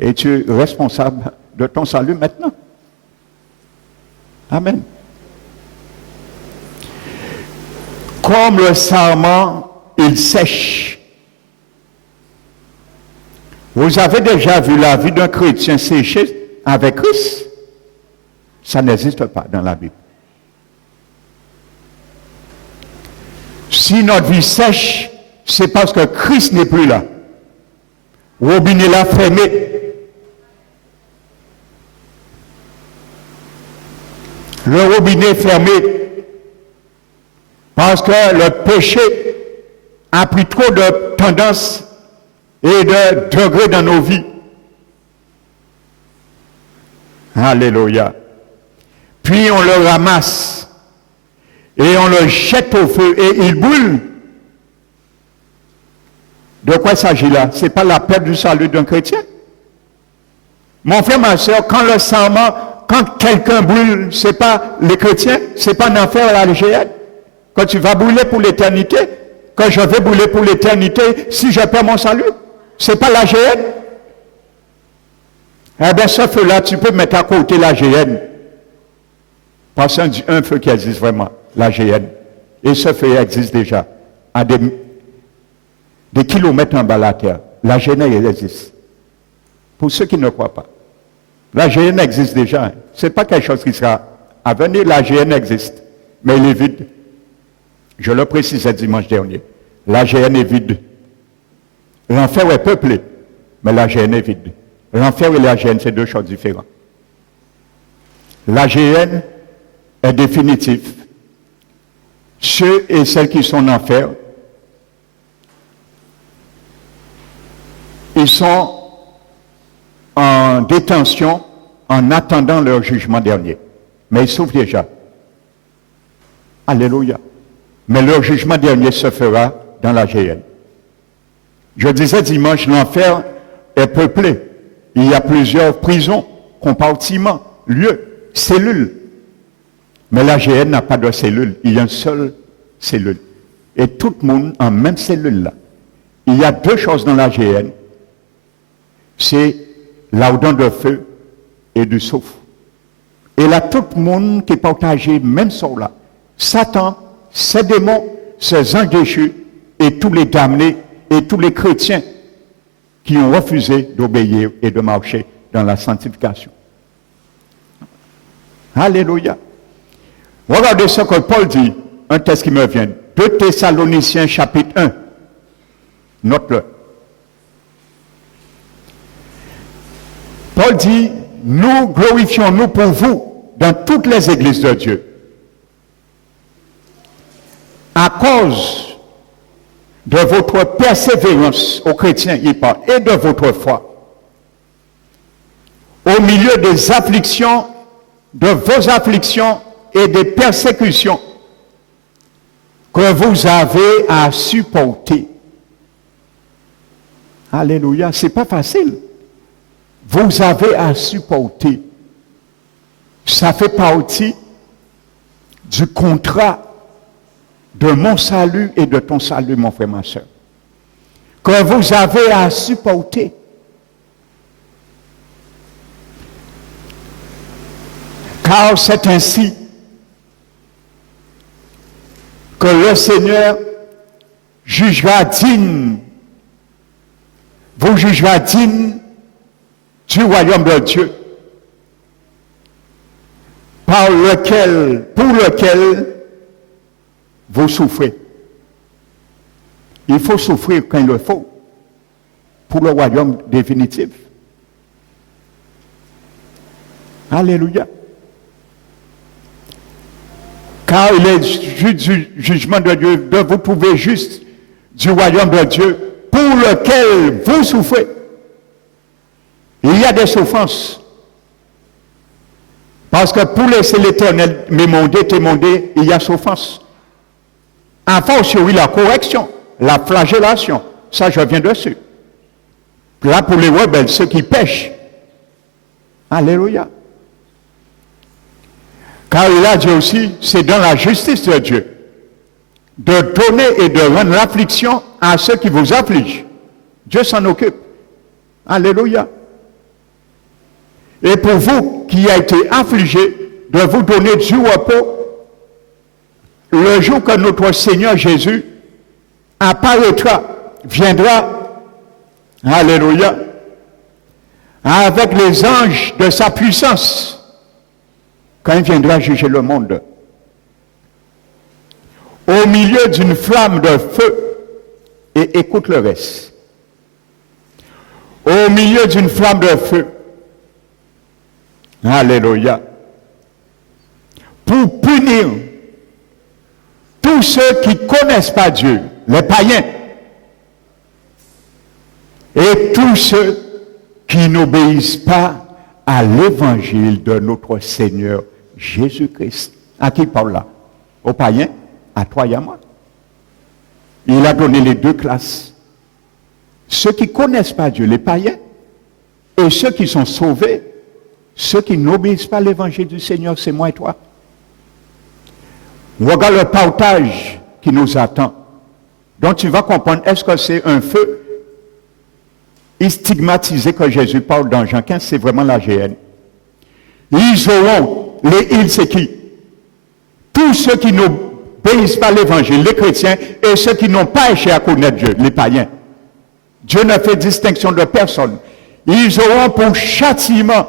Et tu es responsable de ton salut maintenant. Amen. Comme le sarment, il sèche. Vous avez déjà vu la vie d'un chrétien sécher avec Christ? Ça n'existe pas dans la Bible. Si notre vie sèche, c'est parce que Christ n'est plus là. Robinet l'a fermé. Le robinet est fermé parce que le péché a pris trop de tendance et de degrés dans nos vies. Alléluia. Puis on le ramasse et on le jette au feu et il brûle. De quoi il s'agit là? Ce n'est pas la perte du salut d'un chrétien. Mon frère, ma soeur, quand le serment, quand quelqu'un brûle, ce n'est pas les chrétiens, ce n'est pas un enfer à la géhenne. Quand tu vas brûler pour l'éternité, quand je vais brûler pour l'éternité, si je perds mon salut, ce n'est pas la géhenne. Eh bien, ce feu-là, tu peux mettre à côté la géhenne. Parce qu'un feu qui existe vraiment, la géhenne. Et ce feu existe déjà à des kilomètres en bas de la terre. La géhenne existe. Pour ceux qui ne croient pas. La géhenne existe déjà. Ce n'est pas quelque chose qui sera à venir. La géhenne existe. Mais il est vide. Je le précisais dimanche dernier. La géhenne est vide. L'enfer est peuplé. Mais la géhenne est vide. L'enfer et la géhenne, c'est deux choses différentes. La géhenne est définitive. Ceux et celles qui sont en enfer, ils sont en détention en attendant leur jugement dernier. Mais ils souffrent déjà. Alléluia. Mais leur jugement dernier se fera dans la géhenne. Je disais dimanche, l'enfer est peuplé. Il y a plusieurs prisons, compartiments, lieux, cellules. Mais la géhenne n'a pas de cellule. Il y a une seule cellule. Et tout le monde en même cellule là. Il y a deux choses dans la géhenne. C'est l'ardent de feu et du soufre. Et là, tout le monde qui est partagé, même sur là. Satan, ses démons, ses anges déchus, et tous les damnés, et tous les chrétiens qui ont refusé d'obéir et de marcher dans la sanctification. Alléluia. Regardez ce que Paul dit, un texte qui me vient. 2 Thessaloniciens chapitre 1. Note-le. Paul dit, nous glorifions-nous pour vous dans toutes les églises de Dieu. À cause de votre persévérance aux chrétiens, il parle, et de votre foi. Au milieu des afflictions, de vos afflictions et des persécutions que vous avez à supporter. Alléluia, c'est pas facile. Vous avez à supporter. Ça fait partie du contrat de mon salut et de ton salut, mon frère, ma soeur. Que vous avez à supporter. Car c'est ainsi que le Seigneur jugera digne, vous jugera digne du royaume de Dieu, pour lequel vous souffrez. Il faut souffrir quand il le faut, pour le royaume définitif. Alléluia. Car il est juste du jugement de Dieu de vous trouver juste du royaume de Dieu pour lequel vous souffrez. Il y a des souffrances. Parce que pour laisser l'éternel m'émonder, il y a souffrance. En fortiori, la correction, la flagellation, ça je viens dessus. Là pour les rebelles, ceux qui pêchent. Alléluia. Car il a dit aussi, c'est dans la justice de Dieu de donner et de rendre l'affliction à ceux qui vous affligent. Dieu s'en occupe. Alléluia. Et pour vous qui avez été affligés, de vous donner du repos, le jour que notre Seigneur Jésus apparaîtra, viendra, alléluia, avec les anges de sa puissance, quand il viendra juger le monde. Au milieu d'une flamme de feu, et écoute le reste. Au milieu d'une flamme de feu, alléluia, pour punir tous ceux qui ne connaissent pas Dieu, les païens, et tous ceux qui n'obéissent pas à l'évangile de notre Seigneur Jésus-Christ. À qui il parle là? Aux païens, à toi et à moi. Il a donné les deux classes. Ceux qui ne connaissent pas Dieu, les païens, et ceux qui sont sauvés, ceux qui n'obéissent pas à l'évangile du Seigneur, c'est moi et toi. Regarde le partage qui nous attend. Donc tu vas comprendre, est-ce que c'est un feu stigmatisé que Jésus parle dans Jean 15, c'est vraiment la GN. Ils auront, ils c'est qui? Tous ceux qui n'obéissent pas à l'évangile, les chrétiens, et ceux qui n'ont pas échoué à connaître Dieu, les païens. Dieu ne fait distinction de personne. Ils auront pour châtiment.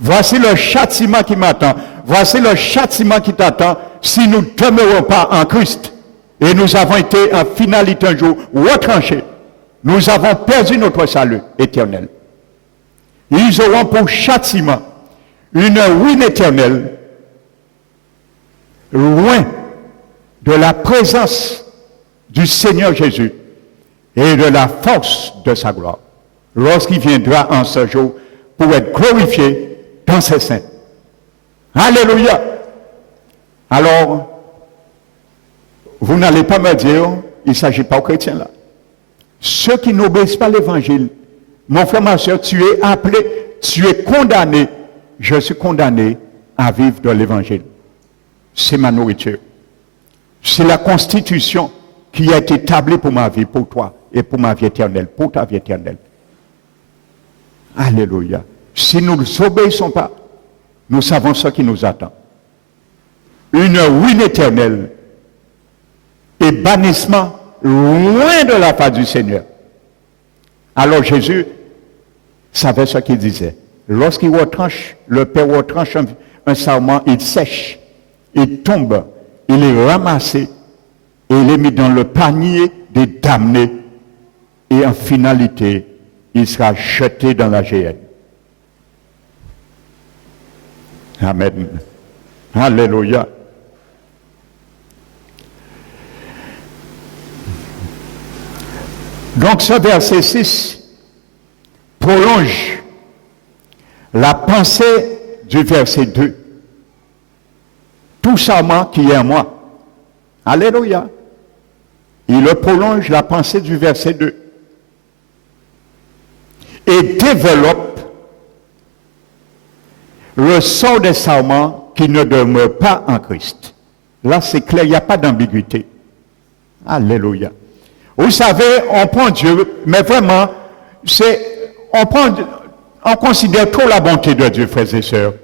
Voici le châtiment qui m'attend. Voici le châtiment qui t'attend si nous ne demeurons pas en Christ. Et nous avons été en finalité un jour retranchés. Nous avons perdu notre salut éternel. Ils auront pour châtiment une ruine éternelle, loin de la présence du Seigneur Jésus et de la force de sa gloire, lorsqu'il viendra en ce jour pour être glorifié dans ses saints. Alléluia. Alors, vous n'allez pas me dire, il ne s'agit pas aux chrétiens là. Ceux qui n'obéissent pas à l'évangile, mon frère, ma soeur, tu es appelé, tu es condamné. Je suis condamné à vivre dans l'évangile. C'est ma nourriture. C'est la constitution qui a été établie pour ma vie, pour toi, et pour ma vie éternelle, pour ta vie éternelle. Alléluia. Si nous ne obéissons pas, nous savons ce qui nous attend. Une ruine éternelle et bannissement loin de la face du Seigneur. Alors Jésus savait ce qu'il disait. Lorsqu'il retranche, le Père retranche un sarment, il sèche, il tombe, il est ramassé et il est mis dans le panier des damnés. Et en finalité, il sera jeté dans la géhenne. Amen. Alléluia. Donc ce verset 6 prolonge la pensée du verset 2. Tout sarment qui est en moi. Alléluia. Il prolonge la pensée du verset 2. Et développe le sort des sarments qui ne demeurent pas en Christ. Là, c'est clair, il n'y a pas d'ambiguïté. Alléluia. Vous savez, on prend Dieu, mais vraiment, on considère trop la bonté de Dieu, frères et sœurs.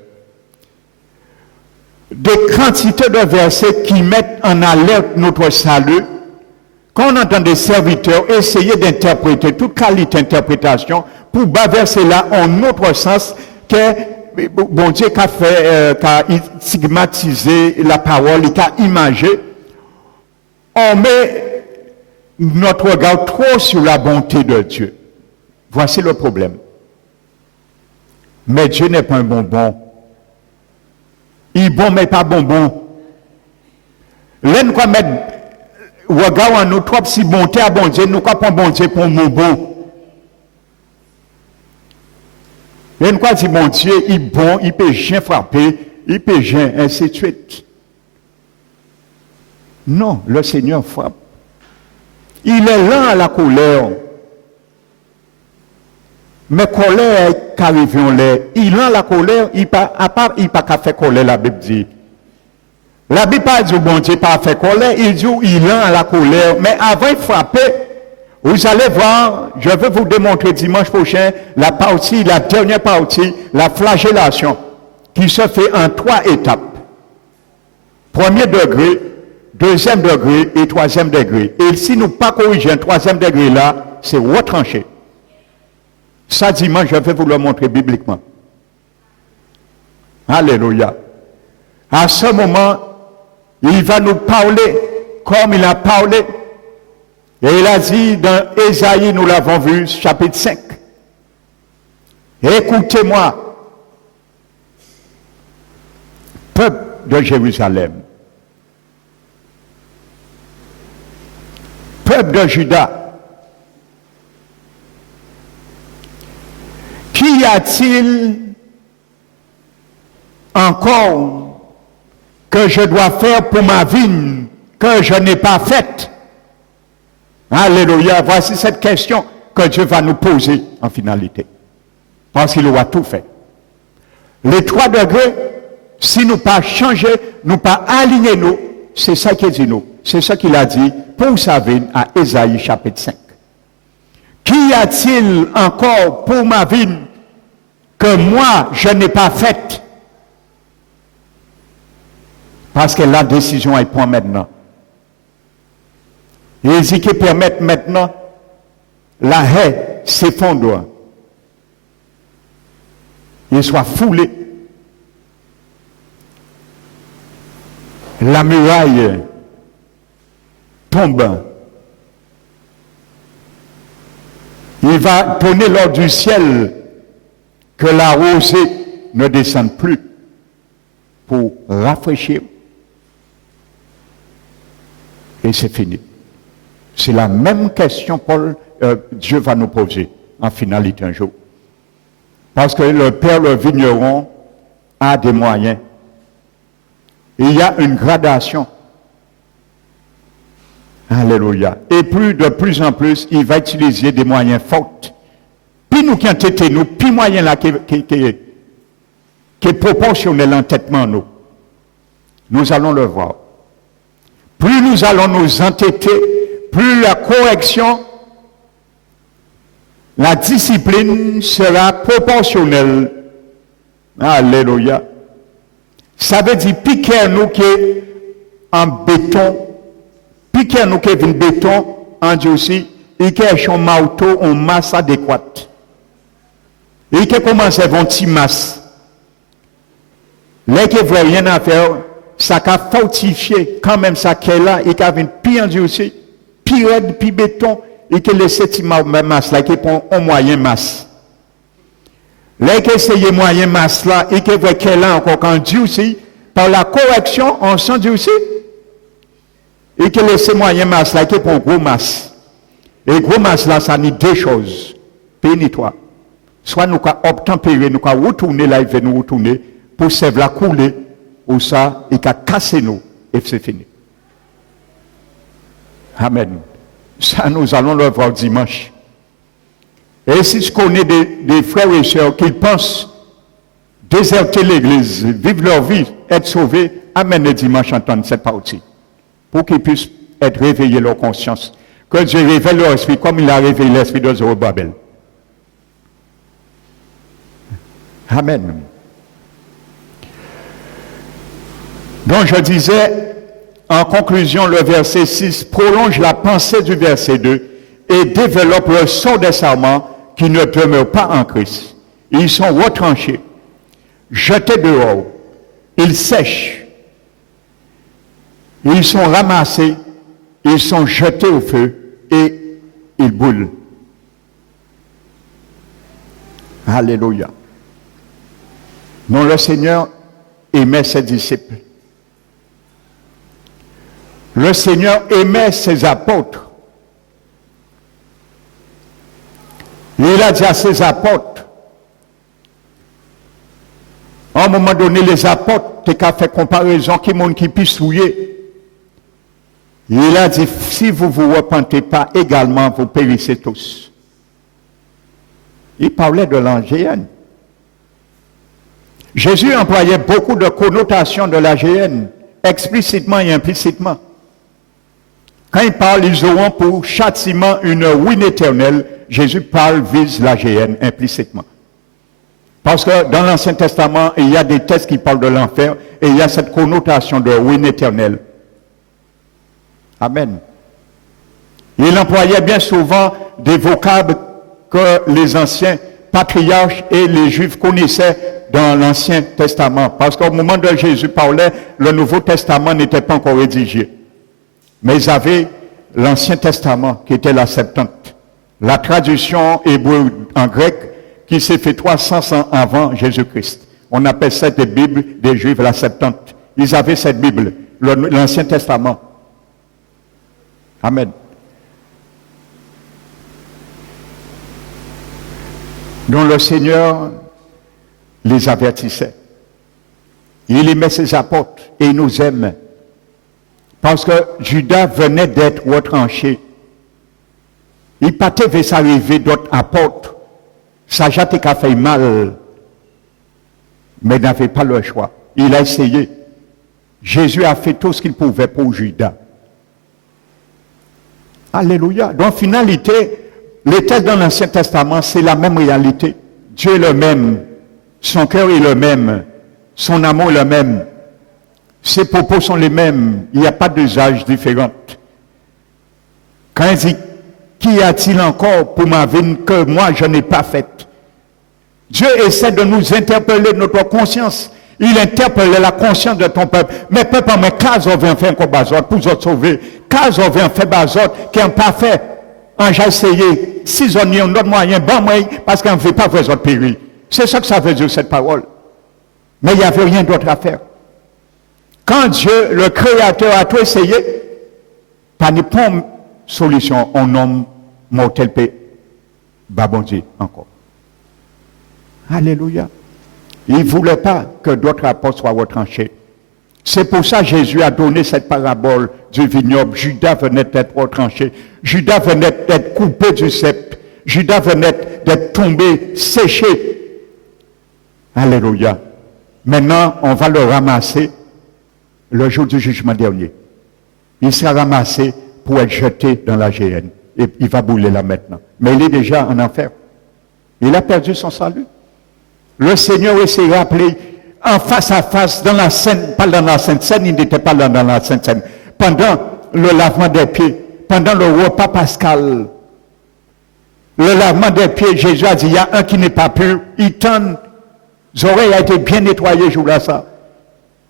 Des quantités de versets qui mettent en alerte notre salut. Quand on entend des serviteurs essayer d'interpréter toute qualité d'interprétation pour verser là en autre sens que bon Dieu qui a stigmatisé la parole, qui a imagé, on met notre regard trop sur la bonté de Dieu. Voici le problème. Mais Dieu n'est pas un bonbon. Il est bon, mais pas bonbon. Là, nous mettre regard en nous trop si bonté à bon Dieu, nous ne pas bon Dieu pour un bonbon. Là, nous dit bon Dieu, il est bon, il peut rien frapper, il peut rien, ainsi de suite. Non, le Seigneur frappe. Il est lent à la colère. Mais colère qui arrive en l'air, il est lent à la colère, il n'a pas qu'à faire colère, la Bible dit. La Bible pas dit bon Dieu pas faire colère, il dit il est lent à la colère, mais avant de frapper, Vous allez voir, je vais vous démontrer dimanche prochain la dernière partie, la flagellation, qui se fait en 3 étapes. Premier degré, deuxième degré et troisième degré. Et si nous pas corriger un troisième degré là, c'est retranché. Ça dimanche, je vais vous le montrer bibliquement. Alléluia. À ce moment, il va nous parler comme il a parlé. Et il a dit dans Ésaïe, nous l'avons vu, chapitre 5. Écoutez-moi, peuple de Jérusalem, peuple de Juda, qu'y a-t-il encore que je dois faire pour ma vigne que je n'ai pas faite? Alléluia. Voici cette question que Dieu va nous poser en finalité. Parce qu'il aura tout fait. Les 3 degrés, si nous pas changer, nous pas aligner nous, c'est ça qu'il dit nous. C'est ça qu'il a dit pour sa vigne à Ésaïe chapitre 5. Qu'y a-t-il encore pour ma vigne que moi je n'ai pas faite? Parce que la décision elle prend maintenant. Il dit qu'il permet maintenant la haie s'effondre. Il soit foulé. La muraille tombe. Il va donner l'ordre du ciel que la rosée ne descende plus pour rafraîchir. Et c'est fini. C'est la même question que Dieu va nous poser en finalité un jour. Parce que le père, le vigneron, a des moyens. Il y a une gradation. Alléluia. Et de plus en plus, il va utiliser des moyens forts. Puis nous qui ont été nous, puis moyen là qui est proportionnel entêtement nous. Nous allons le voir. Plus nous allons nous entêter, plus la correction, la discipline sera proportionnelle. Alléluia. Ça veut dire piquer nous qui est en béton, piquer nous qui est en béton, en Dieu aussi, et qui est en marteau en masse adéquate. Et qui commence à avoir une petite masse. Là qui ne veut rien à faire, ça a fortifié quand même ça qui est là, et qui a une pire en Dieu aussi. Puis raide, puis béton, et que les 7 masse là, qui prend un moyen masse. Là, qui essaye moyen masse là, et qui voit qu'elle a encore quand Dieu aussi, par la correction, on sent Dieu aussi, et que laisse moyen masse là, qui prend gros masse. Et gros masse là, ça nie 2 choses. Pénis-toi. Soit nous avons obtempéré, nous avons retourné là, il veut nous retourner, pour se la couler, ou ça, et qu'a cassé nous, et c'est fini. Amen. Ça, nous allons le voir dimanche. Et si je connais des frères et sœurs qui pensent déserter l'église, vivre leur vie, être sauvés, amène le dimanche entendre cette partie. Pour qu'ils puissent être réveillés leur conscience. Que Dieu révèle leur esprit comme il a réveillé l'esprit de Zorobabel. Amen. Donc je disais, en conclusion, le verset 6 prolonge la pensée du verset 2 et développe le sort des serments qui ne demeurent pas en Christ. Ils sont retranchés, jetés dehors, ils sèchent, ils sont ramassés, ils sont jetés au feu et ils brûlent. Alléluia. Non, le Seigneur aimait ses disciples. Le Seigneur aimait ses apôtres. Il a dit à ses apôtres, à un moment donné, les apôtres, t'es qu'à faire comparaison, qui monde qui puisse souiller. Il a dit, si vous ne vous repentez pas également, vous périssez tous. Il parlait de l'AGN. Jésus employait beaucoup de connotations de l'AGN, explicitement et implicitement. Quand il parle, ils auront pour châtiment une ruine éternelle. Jésus parle, vise la géhenne implicitement. Parce que dans l'Ancien Testament, il y a des textes qui parlent de l'enfer et il y a cette connotation de ruine éternelle. Amen. Il employait bien souvent des vocables que les anciens patriarches et les Juifs connaissaient dans l'Ancien Testament. Parce qu'au moment de Jésus parlait, le Nouveau Testament n'était pas encore rédigé. Mais ils avaient l'Ancien Testament qui était la Septante. La traduction hébreu en grec qui s'est fait 300 ans avant Jésus-Christ. On appelle cette Bible des Juifs la Septante. Ils avaient cette Bible, l'Ancien Testament. Amen. dont le Seigneur les avertissait. Il aimait ses apôtres et il nous aime. Parce que Judas venait d'être retranché. Il partait vers s'arriver d'autres apôtres. Ça a fait mal. Mais il n'avait pas le choix. Il a essayé. Jésus a fait tout ce qu'il pouvait pour Judas. Alléluia. Donc, en finalité, les textes dans l'Ancien Testament, c'est la même réalité. Dieu est le même. Son cœur est le même. Son amour est le même. Ses propos sont les mêmes. Il n'y a pas d'usage différent. Quand il dit, qu'y a-t-il encore pour ma vie que moi je n'ai pas faite? Dieu essaie de nous interpeller notre conscience. Il interpelle la conscience de ton peuple. Mais peuple, mais qu'est-ce qu'on vient faire un combat pour vous sauver? Qu'est-ce qu'on vient faire bazot qui n'est pas fait? J'ai essayé, si on y a un autre moyen, bon moyen, parce qu'on ne veut pas vous autres périr. C'est ça que ça veut dire, cette parole. Mais il n'y avait rien d'autre à faire. Quand Dieu, le Créateur, a tout essayé, pas de solution, on nomme mortel paix. Bah bon Dieu, encore. Alléluia. Il ne voulait pas que d'autres apôtres soient retranchés. C'est pour ça que Jésus a donné cette parabole du vignoble. Judas venait d'être retranché. Judas venait d'être coupé du sceptre. Judas venait d'être tombé, séché. Alléluia. Maintenant, on va le ramasser le jour du jugement dernier. Il sera ramassé pour être jeté dans la géhenne. Et il va brûler là maintenant. Mais il est déjà en enfer. Il a perdu son salut. Le Seigneur s'est rappelé en face à face, dans la scène, pas dans la Sainte Seine, il n'était pas dans la Sainte Seine. Pendant le lavement des pieds, pendant le repas pascal, le lavement des pieds, Jésus a dit, il y a un qui n'est pas pur, il tend, les oreilles ont été bien nettoyées, jour-là ça.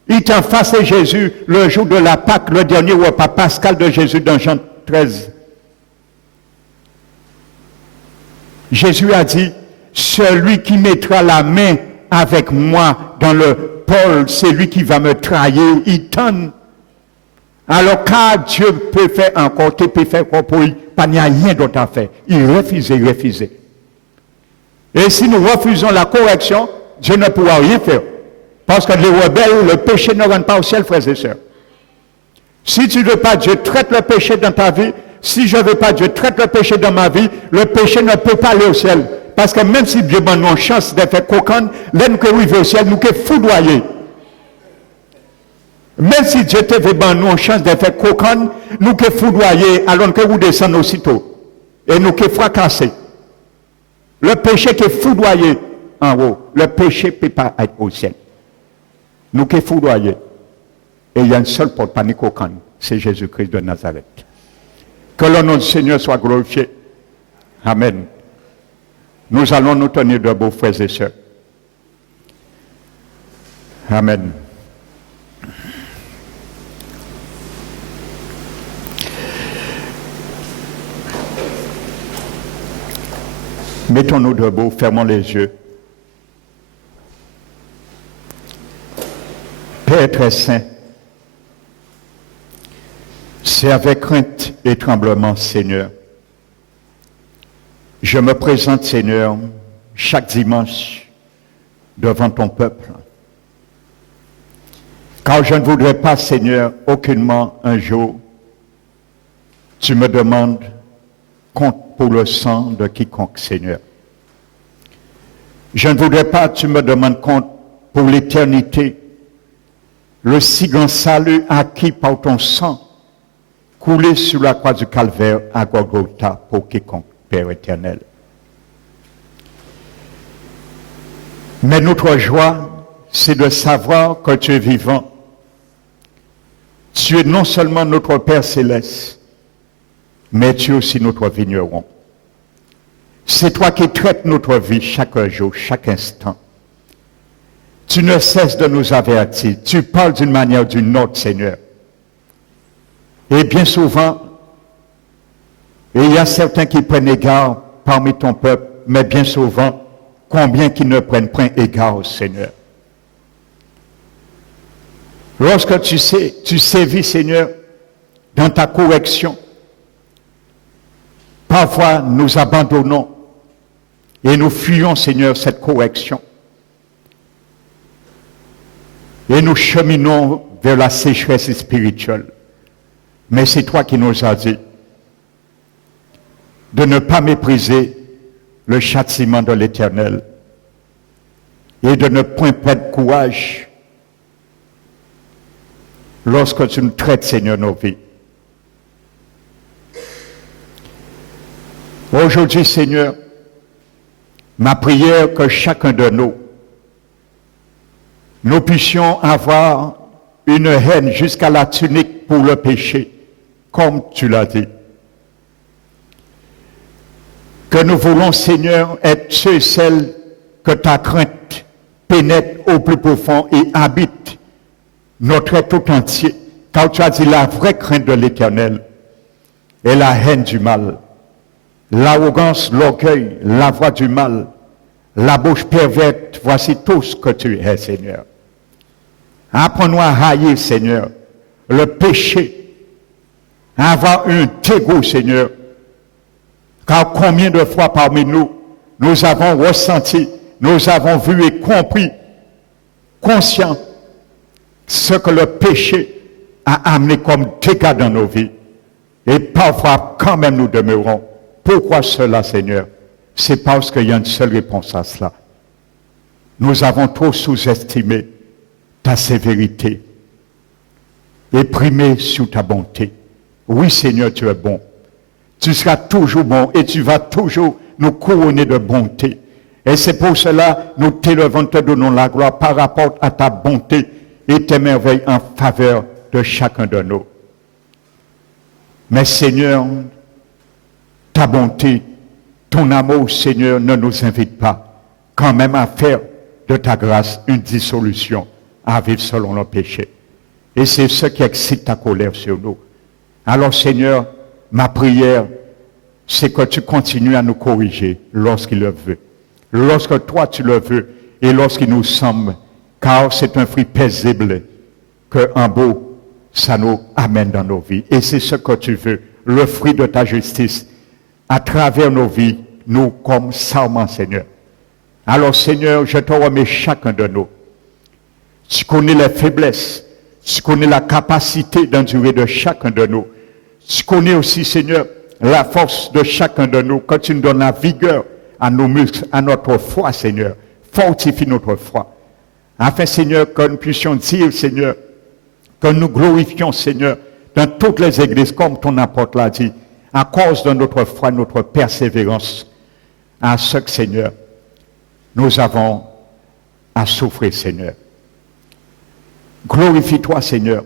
Il tend face à Jésus le jour de la Pâque, le dernier repas pascal de Jésus dans Jean 13. Jésus a dit, celui qui mettra la main avec moi dans le pôle, c'est lui qui va me trahir. Il tente. Alors, car Dieu peut faire encore, qu'il peut faire encore pour lui, il n'y a rien d'autre à faire. Il refusait. Et si nous refusons la correction, Dieu ne pourra rien faire. Parce que les rebelles, le péché ne rentre pas au ciel, frères et sœurs. Si tu ne veux pas, Dieu traite le péché dans ta vie. Si je ne veux pas, Dieu traite le péché dans ma vie. Le péché ne peut pas aller au ciel. Parce que même si Dieu donne une chance de faire coquine, l'un que nous au ciel, nous que foudroyer. Même si Dieu te fait donner une chance de faire coquine, nous que foudroyer, alors que vous descendez aussitôt. Et nous que fracasser. Le péché qui est foudroyé en haut, le péché ne peut pas être au ciel. Nous que foudroyer. Et il y a une seule porte panique coquine, c'est Jésus-Christ de Nazareth. Que le nom du Seigneur soit glorifié. Amen. Nous allons nous tenir debout, frères et sœurs. Amen. Mettons-nous debout, fermons les yeux. Père très saint, c'est avec crainte et tremblement, Seigneur. Je me présente, Seigneur, chaque dimanche devant ton peuple. Car je ne voudrais pas, Seigneur, aucunement un jour, tu me demandes compte pour le sang de quiconque, Seigneur. Je ne voudrais pas, tu me demandes compte pour l'éternité, le si grand salut acquis par ton sang, coulé sur la croix du calvaire à Golgotha pour quiconque, Père éternel. Mais notre joie, c'est de savoir que tu es vivant. Tu es non seulement notre Père céleste, mais tu es aussi notre vigneron. C'est toi qui traites notre vie chaque jour, chaque instant. Tu ne cesses de nous avertir. Tu parles d'une manière ou d'une autre, Seigneur. Et bien souvent, il y a certains qui prennent égard parmi ton peuple, mais bien souvent, combien qui ne prennent point égard au Seigneur. Lorsque tu sévis, Seigneur, dans ta correction, parfois nous abandonnons et nous fuyons, Seigneur, cette correction. Et nous cheminons vers la sécheresse spirituelle. Mais c'est toi qui nous as dit de ne pas mépriser le châtiment de l'Éternel et de ne point perdre courage lorsque tu nous traites, Seigneur, nos vies. Aujourd'hui, Seigneur, ma prière que chacun de nous puissions avoir une haine jusqu'à la tunique pour le péché, comme tu l'as dit. Que nous voulons, Seigneur, être ceux et celles que ta crainte pénètre au plus profond et habite notre être tout entier. Car tu as dit la vraie crainte de l'Éternel est la haine du mal. L'arrogance, l'orgueil, la voix du mal, la bouche perverte, voici tout ce que tu es, Seigneur. Apprends-nous à haïr, Seigneur, le péché, à avoir un dégoût, Seigneur. Car combien de fois parmi nous, nous avons ressenti, nous avons vu et compris, conscient, ce que le péché a amené comme dégâts dans nos vies. Et parfois, quand même, nous demeurons. Pourquoi cela, Seigneur? C'est parce qu'il y a une seule réponse à cela. Nous avons trop sous-estimé ta sévérité et primé sur ta bonté. Oui, Seigneur, tu es bon. Tu seras toujours bon et tu vas toujours nous couronner de bonté. Et c'est pour cela nous t'élevons, te donnons la gloire par rapport à ta bonté et tes merveilles en faveur de chacun de nous. Mais Seigneur, ta bonté, ton amour, Seigneur, ne nous invite pas quand même à faire de ta grâce une dissolution, à vivre selon nos péchés. Et c'est ce qui excite ta colère sur nous. Alors Seigneur, ma prière, c'est que tu continues à nous corriger lorsqu'il le veut. Lorsque toi tu le veux et lorsqu'il nous semble, car c'est un fruit paisible que en beau, ça nous amène dans nos vies. Et c'est ce que tu veux, le fruit de ta justice, à travers nos vies, nous comme sarments, Seigneur. Alors Seigneur, je te remets chacun de nous. Tu connais les faiblesses, tu connais la capacité d'endurer de chacun de nous. Tu connais aussi, Seigneur, la force de chacun de nous, quand tu nous donnes la vigueur à nos muscles, à notre foi, Seigneur. Fortifie notre foi. Afin, Seigneur, que nous puissions dire, Seigneur, que nous glorifions, Seigneur, dans toutes les églises, comme ton apôtre l'a dit, à cause de notre foi, notre persévérance, à ce que, Seigneur, nous avons à souffrir, Seigneur. Glorifie-toi, Seigneur,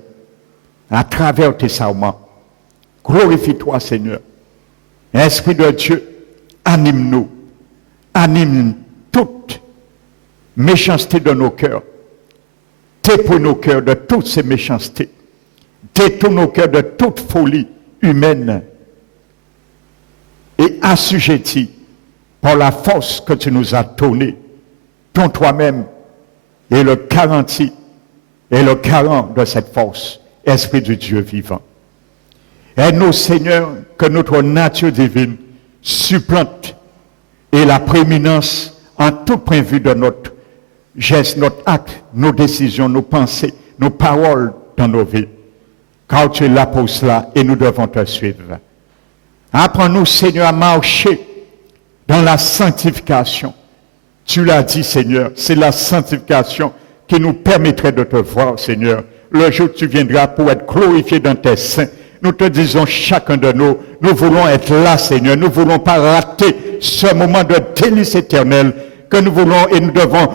à travers tes serments. Glorifie-toi, Seigneur. Esprit de Dieu, anime-nous. Anime toute méchanceté de nos cœurs. Dépouille nos cœurs de toutes ces méchancetés. Détourne nos cœurs de toute folie humaine. Et assujettis par la force que tu nous as donnée, ton toi-même est le garanti et le garant de cette force, Esprit du Dieu vivant. Aide-nous, Seigneur, que notre nature divine supplante et la prééminence en tout point de vue de notre geste, notre acte, nos décisions, nos pensées, nos paroles dans nos vies. Car tu es là pour cela et nous devons te suivre. Apprends-nous, Seigneur, à marcher dans la sanctification. Tu l'as dit, Seigneur, c'est la sanctification qui nous permettrait de te voir, Seigneur. Le jour où tu viendras pour être glorifié dans tes saints, Nous te disons, chacun de nous, nous voulons être là, Seigneur. Nous ne voulons pas rater ce moment de délice éternel que nous voulons et nous devons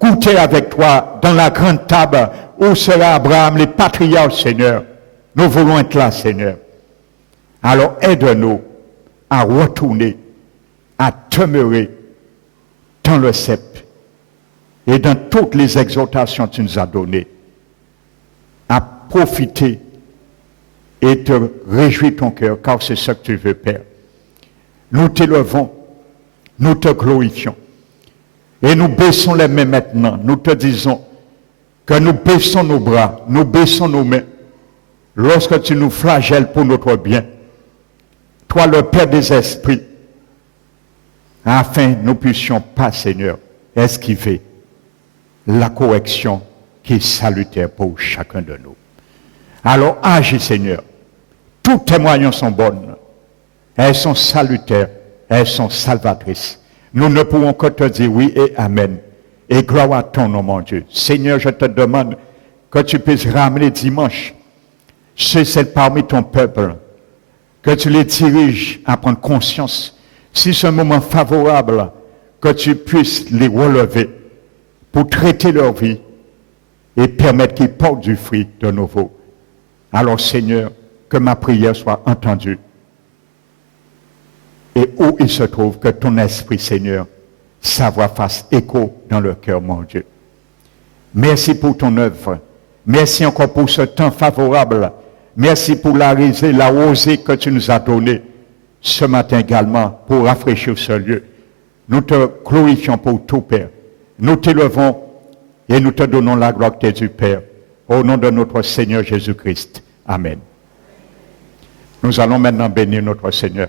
goûter avec toi dans la grande table où sera Abraham, les patriarches, Seigneur. Nous voulons être là, Seigneur. Alors aide-nous à retourner, à demeurer dans le sceptre et dans toutes les exhortations que tu nous as données, à profiter et te réjouir ton cœur, car c'est ce que tu veux, Père. Nous t'élevons, nous te glorifions. Et nous baissons les mains maintenant. Nous te disons que nous baissons nos bras, nous baissons nos mains, lorsque tu nous flagelles pour notre bien. Toi, le Père des esprits, afin que nous puissions pas, Seigneur, esquiver la correction qui est salutaire pour chacun de nous. Alors agis, Seigneur. Toutes tes moyens sont bonnes. Elles sont salutaires. Elles sont salvatrices. Nous ne pouvons que te dire oui et amen. Et gloire à ton nom, mon Dieu. Seigneur, je te demande que tu puisses ramener dimanche celles parmi ton peuple, que tu les diriges à prendre conscience. Si c'est un moment favorable, que tu puisses les relever pour traiter leur vie et permettre qu'ils portent du fruit de nouveau. Alors, Seigneur, que ma prière soit entendue. Et où il se trouve, que ton esprit, Seigneur, sa voix fasse écho dans le cœur, mon Dieu. Merci pour ton œuvre. Merci encore pour ce temps favorable. Merci pour la rosée que tu nous as donnée ce matin également pour rafraîchir ce lieu. Nous te glorifions pour tout, Père. Nous t'élevons et nous te donnons la gloire que du Père. Au nom de notre Seigneur Jésus-Christ. Amen. Nous allons maintenant bénir notre Seigneur.